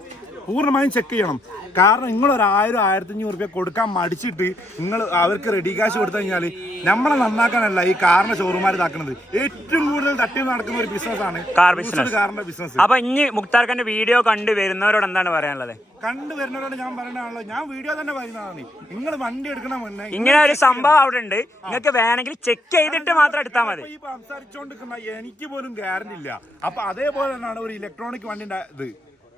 കാരണം നിങ്ങൾ ഒരു 1000-1500 രൂപ കൊടുക്കാൻ മടിച്ചിട്ട് നിങ്ങൾ അവർക്ക് റെഡി കാശ് കൊടുത്തു കഴിഞ്ഞാൽ നമ്മളെ നന്നാക്കാനല്ല ഈ കാറിന്റെ ഷോറൂമാർ ഇതാക്കുന്നത്. ഏറ്റവും കൂടുതൽ തട്ടി നടക്കുന്ന ഒരു ബിസിനസ്സാണ് കാറിന്റെ ബിസിനസ്. അപ്പൊ ഇനി മുക്താർക്കന്റെ വീഡിയോ കണ്ടു വരുന്നവരോട് എന്താണ് പറയാനുള്ളത്? കണ്ടുവരുന്നവരോട് ഞാൻ പറയണല്ലോ, ഞാൻ വീഡിയോ തന്നെ പറയുന്നതാണ്. നിങ്ങൾ വണ്ടി എടുക്കണ മുന്നേ ഇങ്ങനെ ഒരു സംഭവം അവിടെ ഉണ്ട്, നിങ്ങൾക്ക് വേണമെങ്കിൽ ചെക്ക് ചെയ്തിട്ട് മാത്രം എടുത്താൽ മതി. ഈ സംസാരിച്ചോണ്ടിരിക്കുന്ന എനിക്ക് പോലും ഗ്യാരണ്ടി ഇല്ല. അപ്പൊ അതേപോലെ തന്നെയാണ് ഒരു ഇലക്ട്രോണിക് വണ്ടിന്റെ ഇത്,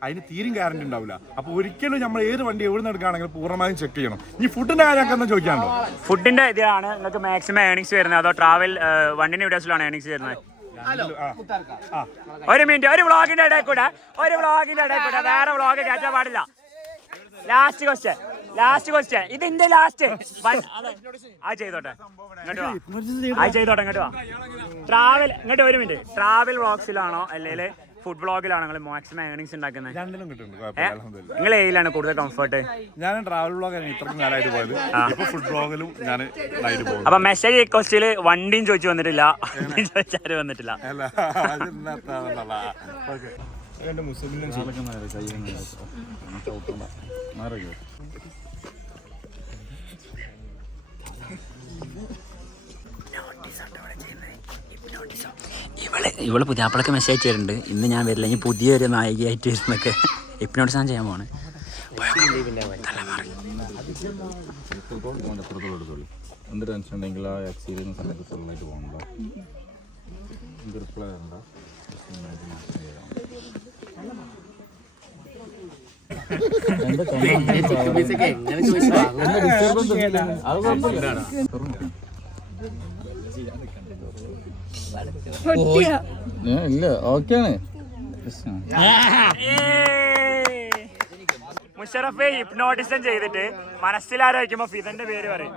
അതിന് തീരും ഗ്യാരണ്ടി ഉണ്ടാവില്ല. അപ്പൊ ഒരിക്കലും നമ്മൾ ഏത് വണ്ടി എവിടെ നിന്ന് എടുക്കുകയാണെങ്കിലും പൂർണ്ണമായും ചെക്ക് ചെയ്യണം. ഈ ഫുഡിന്റെ കാര്യമൊക്കെ എന്താ ചോദിക്കാണ്ടോ? ഫുഡിന്റെ ഇതാണ് നിങ്ങൾക്ക് മാക്സിമം ഏർണിങ്സ് വരുന്നത്, അതോ ട്രാവൽ വണ്ടിന്റെ വീഡിയോസിലാണ് ഏർണിങ്സ് വരുന്നത്? ഒരു മിനിറ്റ്, ഒരു വ്ളോഗിന്റെ ഇടയിൽ കൂടെ വേറെ വ്ളോഗ് കയറ്റാൻ പാടില്ല. ലാസ്റ്റ് ക്വസ്റ്റ്യൻ ഇതിന്റെ ലാസ്റ്റ് ചെയ്തോട്ടെ ഇങ്ങോട്ട് വാ. ട്രാവൽ ഇങ്ങോട്ട് ഒരു മിനിറ്റ്, ട്രാവൽ വ്ളോഗ്സിലാണോ അല്ലെങ്കിൽ ഫുഡ് വ്ളോഗിലാണോ നിങ്ങൾ മാക്സിമം ഏർണിങ്സ് ഉണ്ടാക്കുന്നത്? രണ്ടിലും കിട്ടുന്നുണ്ട്. നിങ്ങൾ ഏതിലാണ് കൂടുതൽ കംഫർട്ട്? ഞാൻ ട്രാവൽ വ്ളോഗാണ് ഇത്രയും കാലമായിട്ട് പോയത്. ഇപ്പൊ ഫുഡ് വ്ളോഗിലും ഞാൻ പോകും. അപ്പൊ മെസ്സേജ് റിക്വസ്റ്റില് വണ്ടിയും ചോദിച്ചു വന്നിട്ടില്ല, ചോദിച്ചാലും വന്നിട്ടില്ല. ഇവള് പുതിയാപ്പിളൊക്കെ മെസ്സേജ് അയച്ചിട്ടുണ്ട്, ഇന്ന് ഞാൻ വരില്ല, ഇനി പുതിയൊരു നായികയായിട്ട് വരുന്നൊക്കെ ഹിപ്നോട്ടിസം ഞാൻ ചെയ്യാൻ പോണ്. എന്ത് ടെൻഷൻ ഉണ്ടെങ്കിൽ ആ എക്സ്പീരിയൻസ് നമുക്ക് ഫുള്ളായിട്ട് പോകണ്ട. റിപ്ലൈ വേണ്ട, ഇല്ല ഓക്കെയാണ്. മുഷറഫെ ഹിപ്നോട്ടിസം ചെയ്തിട്ട് മനസ്സിലാരായിരിക്കുമ്പോ ഫിദന്റെ പേര് പറയും.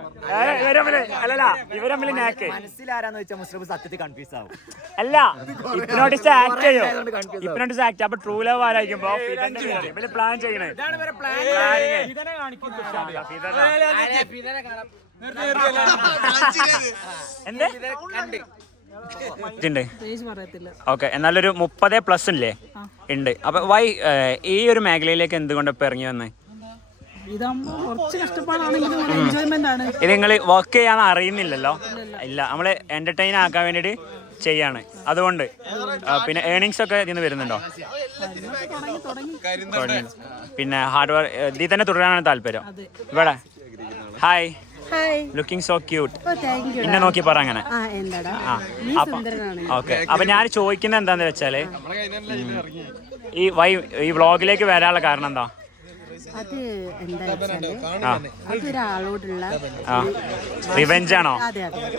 ഇവരമ്മില് നാക്ക് മനസ്സിലാരാന്ന് വെച്ചാൽ മുസ്ലിം സത്യത്തിൽ കൺഫ്യൂസ് ആവും. അല്ല, ഹിപ്നോട്ടിസ്റ്റ് ആക്ട് ചെയ്യോ? Hypnotist act. അപ്പൊ ട്രൂ ലവ് ആരായിരിക്കുമ്പോ ഫിദന്റെ പേര് ഇവര് പ്ലാൻ ചെയ്യണേ. ഓക്കെ, എന്നാലൊരു 30+ ഇല്ലേ ഉണ്ട്. അപ്പൊ വൈ ഈ ഒരു മേഖലയിലേക്ക് എന്തുകൊണ്ട് ഇപ്പൊ ഇറങ്ങി വന്നേ? ഇത് നിങ്ങൾ വർക്ക് ചെയ്യാൻ അറിയുന്നില്ലല്ലോ. ഇല്ല, നമ്മള് എന്റർടൈൻ ആക്കാൻ വേണ്ടിട്ട് ചെയ്യാണ്, അതുകൊണ്ട്. പിന്നെ ഏർണിങ്സ് ഒക്കെ ഇതിന് വരുന്നുണ്ടോ? പിന്നെ ഹാർഡ് വർക്ക് ഇതിൽ തന്നെ തുടരാനാണ് താല്പര്യം. ഇവിടെ ഹായ്, ലുക്കിംഗ് സോ ക്യൂട്ട്. എന്നെ നോക്കി പറ അങ്ങനെ. ഓക്കെ, അപ്പൊ ഞാൻ ചോദിക്കുന്നത് എന്താന്ന് വെച്ചാല് ഈ വ്ളോഗിലേക്ക് വരാനുള്ള കാരണം എന്താ? അത് എന്താ വെച്ചാല് അതൊരാളോടുള്ള റിവെഞ്ചാണോ?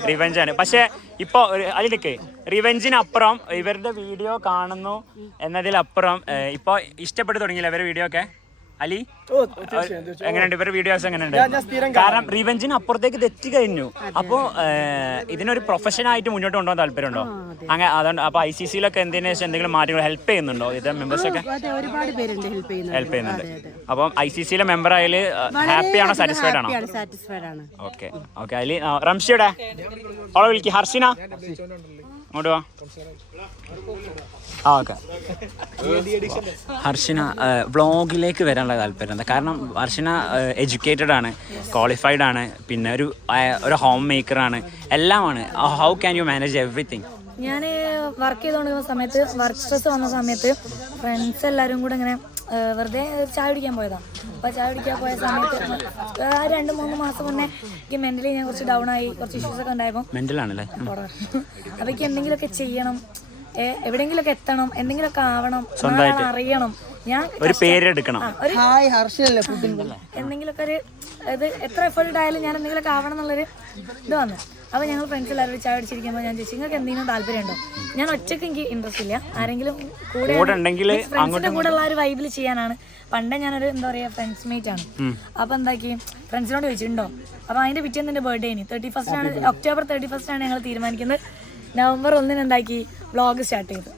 റിവെഞ്ചാണ്. പക്ഷെ ഇപ്പൊ അതിലേക്ക് റിവെഞ്ചിനപ്പുറം ഇവരുടെ വീഡിയോ കാണുന്നു എന്നതിലപ്പുറം ഇപ്പൊ ഇഷ്ടപ്പെട്ടു തുടങ്ങിയില്ല ഇവരുടെ വീഡിയോ ഒക്കെ? അലി എങ്ങനെയുണ്ട് ഇവരുടെ വീഡിയോസ് എങ്ങനെയുണ്ട്? കാരണം റിവെഞ്ചിന് അപ്പുറത്തേക്ക് തെറ്റി കഴിഞ്ഞു. അപ്പോൾ ഇതിനൊരു പ്രൊഫഷൻ ആയിട്ട് മുന്നോട്ട് കൊണ്ടുപോകാൻ താല്പര്യമുണ്ടോ? അങ്ങനെ അതുകൊണ്ട് അപ്പോൾ ICC-ലൊക്കെ എന്തെങ്കിലും മാറ്റങ്ങൾ ഹെൽപ്പ് ചെയ്യുന്നുണ്ടോ ഇത് മെമ്പേഴ്സൊക്കെ? ഒരുപാട് പേരുണ്ട് ഹെൽപ്പ് ചെയ്യുന്നുണ്ട്. അപ്പം ICC-ലെ മെമ്പർ ആയാൽ ഹാപ്പി ആണോ, സാറ്റിസ്ഫൈഡ് ആണോ? സാറ്റിസ്ഫൈഡ് ആണ്. Okay okay. അതിൽ റംഷിയുടെ അവളെ വിളിക്കുക, ഹർഷിന അങ്ങോട്ട് വാ. ആ ഓക്കെ. ഹർഷിന വ്ളോഗിലേക്ക് വരാനുള്ള താല്പര്യം എന്താ? കാരണം ഹർഷിന എഡ്യൂക്കേറ്റഡ് ആണ്, ക്വാളിഫൈഡ് ആണ്, പിന്നെ ഒരു ഹോം മേക്കറാണ്, എല്ലാമാണ്. How can you manage everything? ഞാൻ വർക്ക് ചെയ്തുകൊണ്ടിരുന്ന സമയത്ത്, വർക്ക് സ്ട്രെസ് വന്ന സമയത്ത് ഫ്രണ്ട്സ് എല്ലാവരും കൂടെ ഇങ്ങനെ വെറുതെ ചായ കുടിക്കാൻ പോയതാണ്. അപ്പോൾ ചായ കുടിക്കാൻ പോയ സമയത്ത് 2-3 മാസം മുന്നേ എനിക്ക് മെൻ്റലി ഞാൻ കുറച്ച് ഡൗൺ ആയി, കുറച്ച് ഇഷ്യൂസൊക്കെ ഉണ്ടായപ്പോൾ മെൻ്റലാണല്ലേ. അപ്പോൾ എനിക്ക് എന്തെങ്കിലുമൊക്കെ ചെയ്യണം, എവിടെയെങ്കിലുമൊക്കെ എത്തണം, എന്തെങ്കിലുമൊക്കെ ആവണം, അറിയണം, ഞാൻ ഒരു പേരെടുക്കണം, എന്തെങ്കിലുമൊക്കെ ഒരു ഇത് എത്ര എഫേർട്ട് ആയാലും ഞാൻ എന്തെങ്കിലുമൊക്കെ ആവണം എന്നുള്ളൊരു ഇത് വന്നു. അപ്പോൾ ഞങ്ങൾ ഫ്രണ്ട്സ് എല്ലാവരും ചായ അടിച്ചിരിക്കുമ്പോൾ ഞാൻ ചോദിച്ചു, നിങ്ങൾക്ക് എന്തെങ്കിലും താല്പര്യമുണ്ടോ? ഞാൻ ഒറ്റയ്ക്ക് എനിക്ക് ഇൻട്രസ്റ്റ് ഇല്ല, ആരെങ്കിലും കൂടെ ഫ്രണ്ട്സിൻ്റെ കൂടെ ഉള്ള ഒരു വൈബിൽ ചെയ്യാനാണ്. പണ്ടേ ഞാനൊരു എന്താ പറയുക ഫ്രണ്ട്സ് മേറ്റ് ആണ്. അപ്പോൾ എന്താക്കി ഫ്രണ്ട്സിനോട് ചോദിച്ചിട്ടുണ്ടോ? അപ്പോൾ അതിൻ്റെ പിറ്റേന്ന് എൻ്റെ ബർത്ത്ഡേ ഇനി 31st ആണ്, October 31st ആണ് ഞങ്ങൾ തീരുമാനിക്കുന്നത്. November 1 എന്താക്കി വ്ളോഗ് സ്റ്റാർട്ട് ചെയ്തു.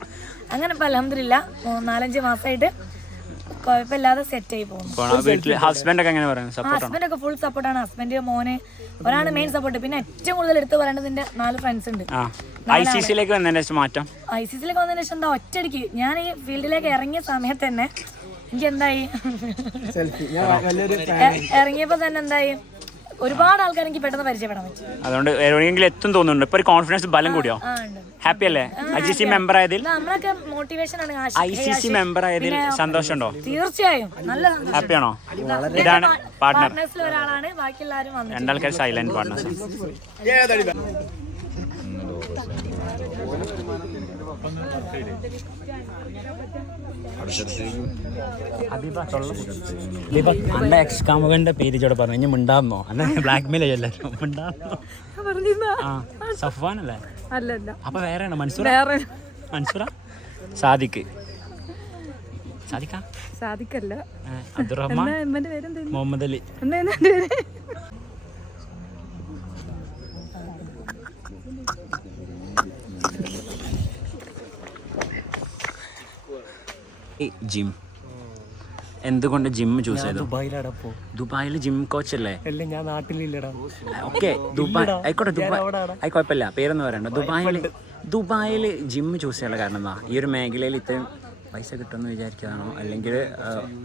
അങ്ങനെ ഇപ്പോൾ അൽഹംദുലില്ലാ 4-5 മാസമായിട്ട് കുഴപ്പമില്ലാതെ സെറ്റ് ആയി പോകുന്നു. ഹസ്ബൻഡൊക്കെ ഫുൾ സപ്പോർട്ടാണ്. ഹസ്ബൻഡ്, മോന്, ഒരാണ് മെയിൻ സപ്പോർട്ട്. പിന്നെ ഏറ്റവും കൂടുതൽ എടുത്ത് പറയേണ്ടത് എൻ്റെ 4 ഫ്രണ്ട്സ് ഉണ്ട്. ICC-ലേക്ക് വന്നതിന് ശേഷം എന്താ ഒറ്റയടിക്ക് ഞാൻ ഈ ഫീൽഡിലേക്ക് ഇറങ്ങിയ സമയത്ത് തന്നെ എനിക്ക് എന്തായി, ഇറങ്ങിയപ്പോൾ തന്നെ എന്തായി, ഒരുപാട് ആൾക്കാർ എനിക്ക് പെട്ടെന്ന് പരിചയപ്പെടാൻ പറ്റും. അതുകൊണ്ട് എവിടെയെങ്കിലും എത്തും തോന്നുന്നുണ്ട്. ഇപ്പൊ ഒരു കോൺഫിഡൻസ് ബലം കൂടിയോ? ഹാപ്പി അല്ലേ ICC മെമ്പർ ആയതിൽ? നമ്മളൊക്കെ മോട്ടിവേഷൻ ആണ്. ICC മെമ്പർ ആയതിൽ സന്തോഷമുണ്ടോ? തീർച്ചയായും നല്ല ഹാപ്പിയാണോ? ഇതാണ് പാർട്ട്നേഴ്സിൽ ഒരാളാണ്, ബാക്കി എല്ലാവരും വന്നു. 2 ആൾക്കാർ സൈലന്റ് പാർട്ട്നേഴ്സ്. അന്റെ എക്സ് കാമുകന്റെ പേര് ചോടെ പറഞ്ഞു. ഇനി മിണ്ടാന്നോ? അന്നെ ബ്ലാക്ക് മെയിൽ ചെയ്യല്ലോ. മിണ്ടാന്നോ? സഫ്വാൻ അല്ലേ? അപ്പൊ വേറെയാണോ? മൻസൂറ? സാദിഖ്? സാധിക്കല്ല. അബ്ദുറഹ്മാൻ? മുഹമ്മദ് അലി? ജിം. എന്തുകൊണ്ട് ജിം ചൂസ് ചെയ്തു? ദുബായിൽ ജിം കോച്ച് അല്ലേ? ഞാൻ നാട്ടിലില്ലടാ. ഓക്കെ, ദുബായ് ആയിക്കോട്ടെ. ദുബായ് കുഴപ്പമില്ല, പേരൊന്നും പറയണ്ട. ദുബായിൽ ജിം ചൂസ് ചെയ്യാനുള്ള കാരണം എന്താ? ഈ ഒരു മേഖലയിൽ ഇത്രയും പൈസ കിട്ടുമെന്ന് വിചാരിച്ചതാണോ, അല്ലെങ്കിൽ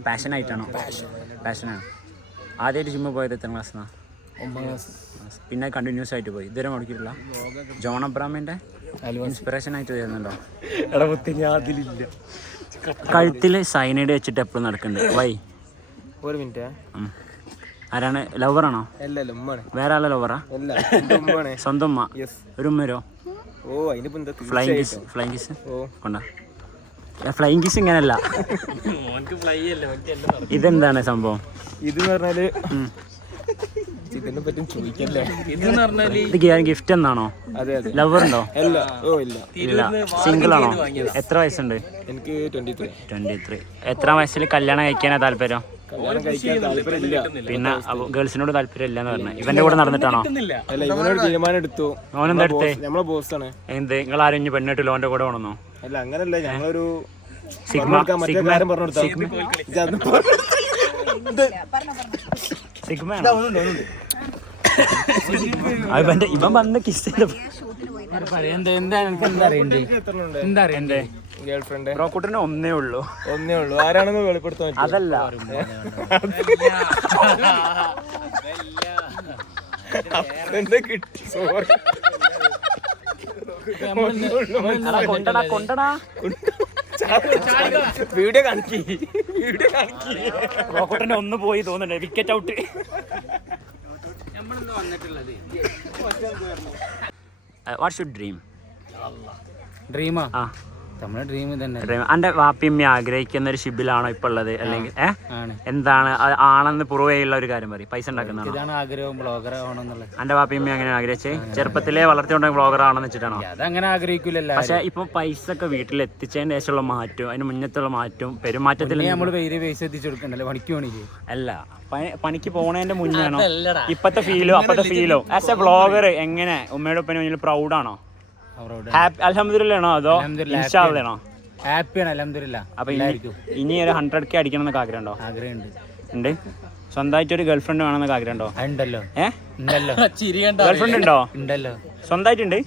പാഷനായിട്ടാണോ? പാഷനാണ്. ആദ്യമായിട്ട് ജിമ്മ് പോയത് എത്ര ക്ലാസ്സിനാണ്? 9ാം ക്ലാസ്. പിന്നെ കണ്ടിന്യൂസ് ആയിട്ട് പോയി, ഇതുവരെ മുടക്കിയിട്ടില്ല. ജോൺ അബ്രാമിൻ്റെ ഇൻസ്പിറേഷൻ ആയിട്ട് വരുന്നുണ്ടോ? അതിലില്ല. കഴുത്തിൽ സൈനൈഡ് വെച്ചിട്ട് എപ്പോഴും നടക്കുന്നുണ്ട്. വൈ? ഒരു മിനിറ്റ്. ആരാണ്? ലവറാണോ? വേറെ ആളെ ലവറാ? സ്വന്തം ഉമ്മ? ഒരു ഉമ്മരോ? ഫ്ലൈങ് കിസ് കൊണ്ടാ? ഫ്ലൈങ് കിസ് ഇങ്ങനല്ല. ഇതെന്താണ് സംഭവം? ഇത് പറഞ്ഞാല് ഇതിനെ പറ്റി ചോദിക്കല്ലേ. ഇത് ഗിഫ്റ്റ് എന്നാണോ? ലവർ ഉണ്ടോ? ഇല്ല. സിംഗിൾ ആണോ? എത്ര വയസ്സുണ്ട്? എനിക്ക് 23. എത്ര വയസ്സിൽ കല്യാണം കഴിക്കാനാ താല്പര്യം? പിന്നെ ഗേൾസിനോട് താല്പര്യം ഇല്ലെന്ന് പറഞ്ഞു. ഇവന്റെ കൂടെ നടന്നിട്ടാണോ? തീരുമാനം എടുത്തു. ഓനെന്താ എടുത്തേ? നമ്മളെ ബോസാണ്. എന്ത് നിങ്ങൾ ആരും ഇനി പെണ്ണിട്ടില്ലോ ഓന്റെ കൂടെ പോകണമെന്നോ? അല്ല, അങ്ങനല്ല. ഞങ്ങളൊരു ഇവൻ വന്ന് കിസ് ചെയ്ത ഗേൾഫ്രണ്ട് ബ്രോക്കൂട്ടിന് ഒന്നേ ഉള്ളൂ. ആരാണെന്ന് വെളിപ്പെടുത്താൻ പറ്റും? അതല്ല, കിട്ടി. സോറി. കൊണ്ടടാ വീഡിയോ കാണിക്കി. ബ്രോക്കൂട്ടിന് ഒന്ന് പോയി തോന്നുന്നുണ്ട്. Wicket out. What's your dream? ഡ്രീമാ? നമ്മുടെ ഡ്രീം തന്നെ. എന്റെ വാപ്പിയമ്മ ആഗ്രഹിക്കുന്ന ഒരു ഷിബിലാണോ ഇപ്പൊ ഉള്ളത്, അല്ലെങ്കിൽ എന്താണ് ആണെന്ന് പ്രൂവ് ചെയ്യുന്ന ഒരു കാര്യം പറയും? പൈസ ഉണ്ടാക്കുന്നതാണ് ഇതാണ് ആഗ്രഹം, ബ്ലോഗർ ആവണമെന്നുള്ളത്. എന്റെ വാപ്പിയമ്മ അങ്ങനെ ആഗ്രഹിച്ച് ചെറുപ്പത്തിലേ വളർത്തിയോണ്ട് ബ്ലോഗർ ആണെന്ന് വെച്ചിട്ടാണോ? അതങ്ങനെ ആഗ്രഹിക്കില്ലല്ലോ. പക്ഷെ ഇപ്പൊ പൈസ ഒക്കെ വീട്ടിൽ എത്തിച്ചതിന് ശേഷമുള്ള മാറ്റവും അതിന് മുന്നത്തുള്ള മാറ്റവും പെരുമാറ്റത്തിൽ നമ്മൾ വേറെ പൈസ എത്തിച്ചു കൊടുക്കണ്ടല്ലോ പണിക്ക് പണിക്ക്. അല്ല, പണിക്ക് പോണതിന്റെ മുന്നാണോ ഇപ്പത്തെ ഫീലോ അപ്പത്തെ ഫീലോ? ആസ് എ ബ്ലോഗർ എങ്ങനെ ഉമ്മയുടെ ഒപ്പന മുന്നിൽ പ്രൗഡാണോ? അൽഹംദുലില്ലാഹ് അതോ ഇൻഷാ അല്ലാഹ് ആണോ? ഹാപ്പിയാണ് അൽഹംദുലില്ലാഹ്. അപ്പൊ ഇനി ഒരു 100K അടിക്കണം എന്നൊക്കെ ആഗ്രഹമുണ്ടോ? ആഗ്രഹമുണ്ട്. ഉണ്ട്. സ്വന്തമായിട്ട് ഒരു ഗേൾഫ്രണ്ട് വേണമെന്നൊക്കെ ആഗ്രഹമുണ്ടോ? ഉണ്ടല്ലോ. ഗേൾഫ്രണ്ട് ഉണ്ടോ? ഉണ്ടല്ലോ. സ്വന്തമായിട്ടുണ്ട്.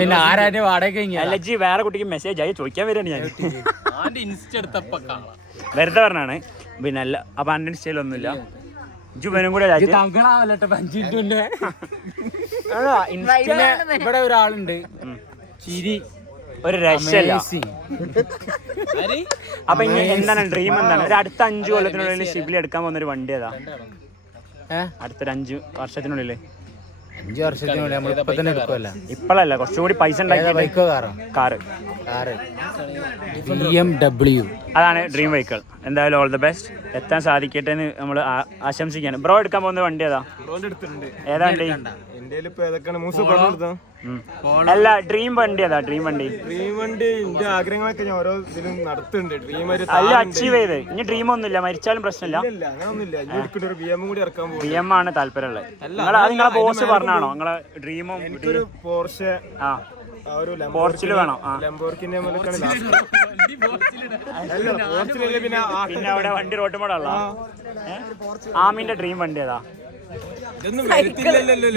പിന്നെ ആരാന്റെ വാടക അല്ലജി വേറെ കുട്ടിക്ക് മെസ്സേജ് ആയി ചോദിക്കാൻ വരികയാണ് ഞാൻ. വെറുതെ പറഞ്ഞാണ്. പിന്നെ അല്ല, അപ്പൊ അന്റെ ഇൻസ്റ്റയിലൊന്നുമില്ല. ജുബനും കൂടെ ഇവിടെ ഒരാളുണ്ട് ചിരി ഒരു രക്ഷയില്ല. അപ്പൊ ഇനി എന്താണ് ഡ്രീം? എന്താണ് ഒരു അടുത്ത 5 കൊല്ലത്തിനുള്ളിൽ ഷിബിലി എടുക്കാൻ പോകുന്ന ഒരു വണ്ടി ഏതാ? അടുത്തൊരു 5 വർഷത്തിനുള്ളിൽ? 5 വർഷത്തിനുള്ളിൽ നമ്മൾ ഇപ്പൊ തന്നെ എടുക്കുമല്ല. ഇപ്പോഴല്ല, കുറച്ചുകൂടി പൈസ ഉണ്ടാക്കി. ബൈക്കോ കാറോ? കാറ്. BMW. അതാണ് ഡ്രീം വെഹിക്കിൾ. എന്തായാലും ഓൾ ദ ബെസ്റ്റ്, എത്താൻ സാധിക്കട്ടെ എന്ന് നമ്മൾ ആശംസിക്കാണ്. ബ്രോ എടുക്കാൻ പോകുന്ന വണ്ടി ഏതാ? ഏതാ വണ്ടി? അല്ല, ഡ്രീം വണ്ടി ഏതാ? ഡ്രീം വണ്ടി ആഗ്രഹങ്ങളൊക്കെ ഞാൻ ഓരോ ഇതിലും നടത്തുന്നുണ്ട്. അല്ല, അച്ചീവ് ചെയ്ത് ഇനി ഡ്രീം ഒന്നുമില്ല, മരിച്ചാലും പ്രശ്നമില്ല. BM ആണ് താല്പര്യമുള്ളത്. നിങ്ങളെ ബോസ് പറഞ്ഞാണോ നിങ്ങളെ ഡ്രീമും? പോർഷെ പോർച്ചിൽ വേണോ? പിന്നെ അവിടെ വണ്ടി റോട്ടുമ്പോഴല്ല. ആമിന്റെ ഡ്രീം വണ്ടി ഏതാ?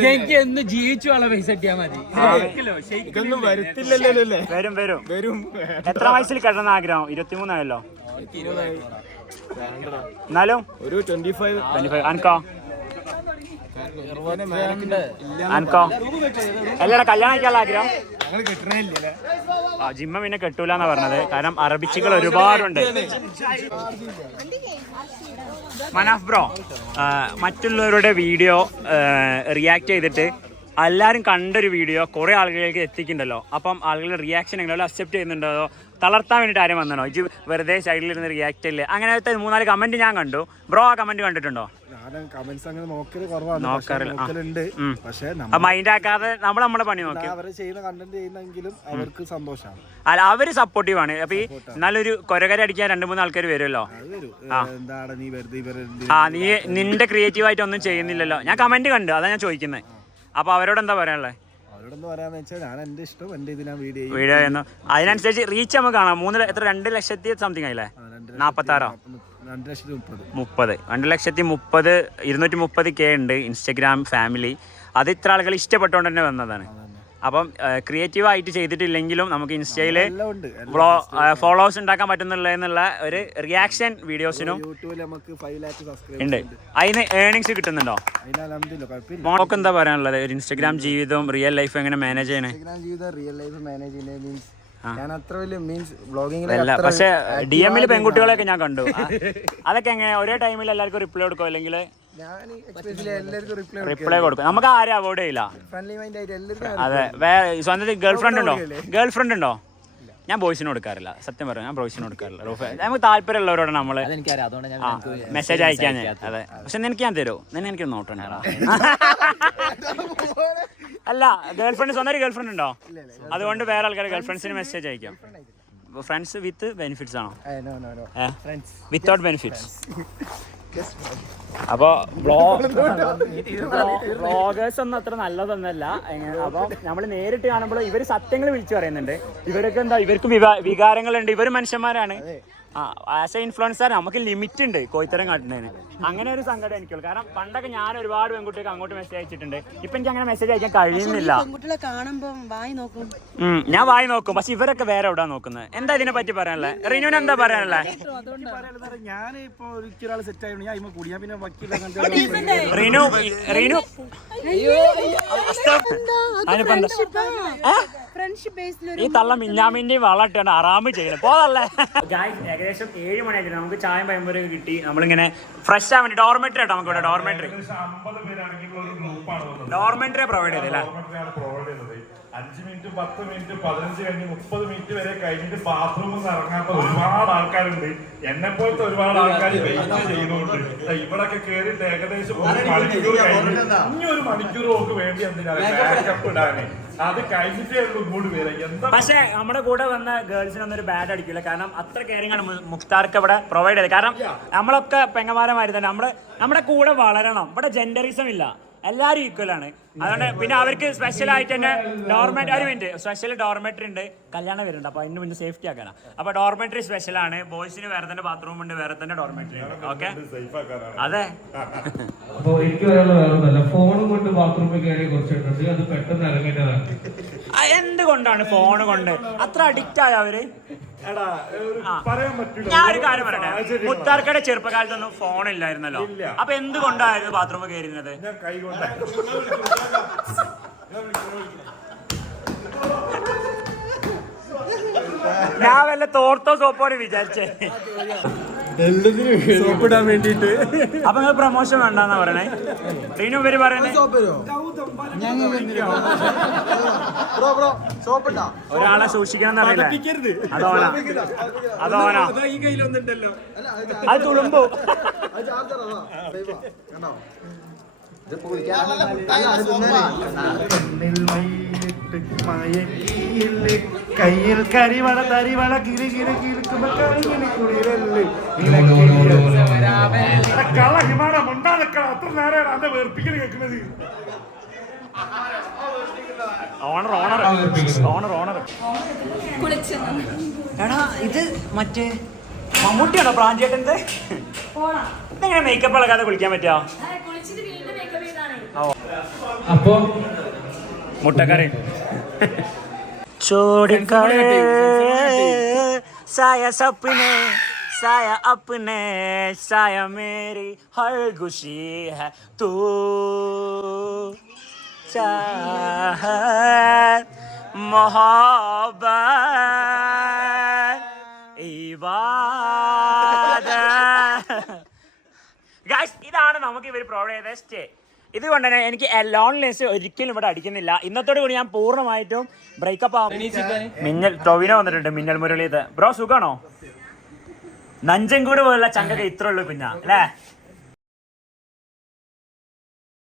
എനിക്ക് എന്ന് ജീവിച്ചു വള പൈസ കിട്ടിയാ മതി. വരും. എത്ര വയസ്സിൽ കെട്ടണമെന്ന് ആഗ്രഹം? 23 ആയല്ലോ. എന്നാലും ഒരു 25. അനക്കോ? അല്ലടാ, കല്യാണം കഴിക്കാനുള്ള ആഗ്രഹം? ജിമ്മ പിന്നെ കെട്ടൂലെന്നാ പറഞ്ഞത്. കാരണം അറബിച്ചുകൾ ഒരുപാടുണ്ട്. മനാഫ് ബ്രോ, മറ്റുള്ളവരുടെ വീഡിയോ റിയാക്ട് ചെയ്തിട്ട് എല്ലാവരും കണ്ടൊരു വീഡിയോ കുറേ ആളുകളിലേക്ക് എത്തിക്കുന്നുണ്ടല്ലോ. അപ്പം ആളുകളുടെ റിയാക്ഷൻ എങ്ങനെ അക്സെപ്റ്റ് ചെയ്യുന്നുണ്ടോ, തളർത്താൻ വേണ്ടിയിട്ട് ആരും വന്നോ? ഇജ്ജ് വെറുതെ സൈഡിലിരുന്ന് റിയാക്ട് ഇല്ലേ? അങ്ങനത്തെ 3-4 കമന്റ് ഞാൻ കണ്ടു. ബ്രോ ആ കമന്റ് കണ്ടിട്ടുണ്ടോ? നോക്കാറില്ല. മൈൻഡ് ആക്കാതെ നമ്മളെ പണി നോക്കി അല്ല, അവര് സപ്പോർട്ടീവ് ആണ്. അപ്പൊ ഈ നല്ലൊരു കൊരകര അടിക്കാൻ 2-3 ആൾക്കാർ വരുമല്ലോ. നീ നിന്റെ ക്രിയേറ്റീവ് ആയിട്ട് ഒന്നും ചെയ്യുന്നില്ലല്ലോ. ഞാൻ കമന്റ് കണ്ടു, അതാ ഞാൻ ചോദിക്കുന്നത്. അപ്പൊ അവരോട് എന്താ പറയാനുള്ളത്? വീഡിയോ ചെയ്യുന്നു, അതിനനുസരിച്ച് റീച്ച് നമുക്ക് കാണാം. 2 ലക്ഷത്തി സംതിങ് ആയില്ലേ? 46 2,30,030 230K ഉണ്ട് ഇൻസ്റ്റഗ്രാം ഫാമിലി. അത് ഇത്ര ആളുകൾ ഇഷ്ടപ്പെട്ടുകൊണ്ട് തന്നെ വന്നതാണ്. അപ്പം ക്രിയേറ്റീവ് ആയിട്ട് ചെയ്തിട്ടില്ലെങ്കിലും നമുക്ക് ഇൻസ്റ്റയിൽ ഫോളോവേഴ്സ് ഉണ്ടാക്കാൻ പറ്റുന്നുള്ള ഒരു റിയാക്ഷൻ വീഡിയോസിനും ഉണ്ട്. അതിന് ഏർണിങ്സ് കിട്ടുന്നുണ്ടോ? മോൾക്ക് എന്താ പറയാനുള്ളത്? ഒരു ഇൻസ്റ്റഗ്രാം ജീവിതവും റിയൽ ലൈഫും എങ്ങനെ മാനേജ് ചെയ്യണേ? പക്ഷെ DM-ൽ പെൺകുട്ടികളെയൊക്കെ ഞാൻ കണ്ടു. അതൊക്കെ എങ്ങനെ ഒരേ ടൈമിൽ എല്ലാവർക്കും റിപ്ലൈ കൊടുക്കും, അല്ലെങ്കിൽ റിപ്ലൈ കൊടുക്കും? നമുക്ക് ആരും അവോയ്ഡ് ചെയ്യില്ല. അതെ. സ്വന്തം ഗേൾഫ്രണ്ട് ഉണ്ടോ? ഞാൻ ബോയ്സിന് കൊടുക്കാറില്ല, സത്യം പറയാം. ഞാൻ ബോയ്സിന് കൊടുക്കാറില്ല. നമുക്ക് താല്പര്യമുള്ളവരോട് നമ്മള് മെസ്സേജ് അയക്കാൻ. അതെ, പക്ഷെ നിനക്ക് ഞാൻ തരുമോ? എനിക്ക് നോട്ടണ്ട. അല്ല, ഗേൾഫ്രണ്ട് സ്വന്തം ഗേൾഫ്രണ്ട് ഉണ്ടോ? അതുകൊണ്ട് വേറെ ആൾക്കാർ ഗേൾഫ്രണ്ട്സിന് മെസ്സേജ് അയക്കാം. ഫ്രണ്ട്സ് വിത്ത് ബെനിഫിറ്റ്സ് ആണോ? Without benefits. അപ്പൊ വ്ളോഗേഴ്സ് ഒന്നും അത്ര നല്ലതൊന്നല്ല. അപ്പൊ നമ്മൾ നേരിട്ട് കാണുമ്പോൾ ഇവര് സത്യങ്ങൾ വിളിച്ചു പറയുന്നുണ്ട്. ഇവരൊക്കെ എന്താ, ഇവർക്ക് വികാരങ്ങളുണ്ട്. ഇവര് മനുഷ്യന്മാരാണ്. ആസ് എ ഇൻഫ്ലുവൻസർ നമുക്ക് ലിമിറ്റ് ഉണ്ട് കോയിത്തരം കാട്ടുന്നതിന്. അങ്ങനെ ഒരു സങ്കടം എനിക്കുള്ളൂ. കാരണം പണ്ടൊക്കെ ഞാൻ ഒരുപാട് പെൺകുട്ടികൾക്ക് അങ്ങോട്ട് മെസ്സേജ് അയച്ചിട്ടുണ്ട്. ഇപ്പൊ എനിക്ക് അങ്ങനെ മെസ്സേജ് അയക്കാൻ കഴിയുന്നില്ല. ഞാൻ വായി നോക്കും, പക്ഷെ ഇവരൊക്കെ വേറെ എവിടാ നോക്കുന്നത്. എന്താ ഇതിനെ പറ്റി പറയാനുള്ളത്? റിനുവിന് എന്താ പറയാനുള്ളത്? റിനു ഈ തള്ള മിന്നാമിന്റെയും വളട്ടാണ് ആറാമ് ചെയ്യുന്നത്. പോതല്ലേ ഏകദേശം 7 മണിയായിട്ട് നമുക്ക് ചായം പയമ്പൊക്കെ കിട്ടി. നമ്മളിങ്ങനെ ഫ്രഷ് ആവാൻ വേണ്ടി ഡോർമെറ്ററി ആട്ടോ. നമുക്ക് ഇവിടെ ഡോർമെറ്ററി പ്രൊവൈഡ് ചെയ്തല്ലേ? 5 മിനിറ്റ് 10 മിനിറ്റ് 15 കഴിഞ്ഞ് 30 മിനിറ്റ് വരെ കഴിഞ്ഞിട്ട് ബാത്റൂമിൽ നിന്ന് ഇറങ്ങാത്ത ഒരുപാട് ആൾക്കാരുണ്ട്. എന്നെ പോലത്തെ ഒരുപാട് ആൾക്കാർ വെയിറ്റ് ചെയ്യുന്നുണ്ട്. ഇവിടൊക്കെ കേറിയിട്ട് ഏകദേശം ഒരു മണിക്കൂർ കഴിഞ്ഞ് ഇനി ഒരു മണിക്കൂർ നമുക്ക് വേണ്ടി എന്തിനാണ് മേക്കപ്പ് ഇടാന്. അത് കഴിഞ്ഞിട്ടേ ഉള്ളൂ ഇങ്ങോട്ട് വരാം. എന്താ പക്ഷെ നമ്മുടെ കൂടെ വന്ന ഗേൾസിനൊന്നും ഒരു ബാഡ് അടിക്കില്ല. കാരണം അത്ര കെയറിംഗ് ആണ് മുക്താർക്ക് ഇവിടെ പ്രൊവൈഡ് ചെയ്തത്. കാരണം നമ്മളൊക്കെ പെങ്ങന്മാരമാര് തന്നെ നമ്മുടെ കൂടെ വളരണം. ഇവിടെ ജെൻഡറിസം ഇല്ല, എല്ലാവരും ഈക്വൽ ആണ്. അതുകൊണ്ട് പിന്നെ അവർക്ക് സ്പെഷ്യൽ ആയിട്ട് തന്നെ സ്പെഷ്യൽ ഡോർമെറ്ററി ഉണ്ട്. കല്യാണം വരുന്നുണ്ട്, അപ്പൊ അതിന് മുന്നേ സേഫ്റ്റി ആക്കാനാണ്. അപ്പൊ ഡോർമെറ്ററി സ്പെഷ്യൽ ആണ്. ബോയ്സിന് വേറെ തന്നെ ബാത്റൂം ഉണ്ട്, വേറെ തന്നെ ഡോർമെറ്ററി ഉണ്ട്. ഓക്കെ, അതെ. അപ്പൊ എനിക്ക് പറയാനുള്ള വേറെ ഒന്നല്ല, ഫോണും കൊണ്ട് ബാത്റൂമിൽ കയറിയ കുറച്ചിട്ടുണ്ട്, അത് പെട്ടെന്ന് ഇറങ്ങേണ്ടതാണ്. എന്തുകൊണ്ടാണ് ഫോൺ കൊണ്ട് അത്ര അഡിക്റ്റ് ആയ അവര്? പറയാൻ പറ്റില്ല. ഞാൻ ഒരു കാര്യം പറയട്ടെ, മുത്താർക്കയുടെ ചെറുപ്പകാലത്തൊന്നും ഫോൺ ഇല്ലായിരുന്നല്ലോ. അപ്പൊ എന്തുകൊണ്ടായിരുന്നു ബാത്റൂമിൽ കയറുന്നത്? ഞാൻ കൈ കൊണ്ട് ഞാൻ വല്ല തോർത്തോ സോപ്പോടെ വിചാരിച്ചേ. സോപ്പിടാൻ വേണ്ടിട്ട്. അപ്പൊ നിങ്ങൾ പ്രൊമോഷൻ വേണ്ടെന്നാ പറയണേ. ഇതിനു ഇവര് പറയണേ ഒരാളെ സൂക്ഷിക്കണം എന്നറിയില്ലേ? അതോനാ ഈ കയ്യിലൊന്നുണ്ടല്ലോ, അത് തുളുമ്പോ. കയ്യിൽ കരിവള തരിവള കിരി കിരി കിരിക്കുമ്പോ കുളിരല്ലേ കള്ള ഹിമാനം ഉണ്ടാകുന്ന അത്ര നേരം അന്റെ വേർപ്പിക്കൽ കേൾക്കുന്നത്. ഓണർ എടാ, ഇത് മറ്റേ മമ്മൂട്ടിയാണോ പ്രാഞ്ചേട്ടൻ്റെ? എങ്ങനെ മേക്കപ്പ് ഇളകാതെ കുളിക്കാൻ പറ്റുമോ? അപ്പൊ മുട്ടക്കറി ചോടിക്കറി സായ സപ്നെ സായ अपने साया मेरी हर खुशी है तू चाहत मोहब्बत इबादत. ഗൈസ്, ഇതാണ് നമുക്ക് ഇവർ പ്രൊവൈഡ് ചെയ്ത സ്റ്റേ. ഇതുകൊണ്ട് തന്നെ എനിക്ക് ലോൺലിനെസ് ഒരിക്കലും ഇവിടെ അടിക്കുന്നില്ല. ഇന്നത്തോടു കൂടി ഞാൻ പൂർണ്ണമായിട്ടും ബ്രേക്കപ്പ് ആവും. മിന്നൽ ടൊവിനോ വന്നിട്ടുണ്ട്, മിന്നൽ മുരളീത്. ബ്രോ സുഖാണോ? നഞ്ചൻകൂട് പോലുള്ള ചങ്കൊക്കെ ഇത്ര ഉള്ളൂ പിന്നെ അല്ലേ?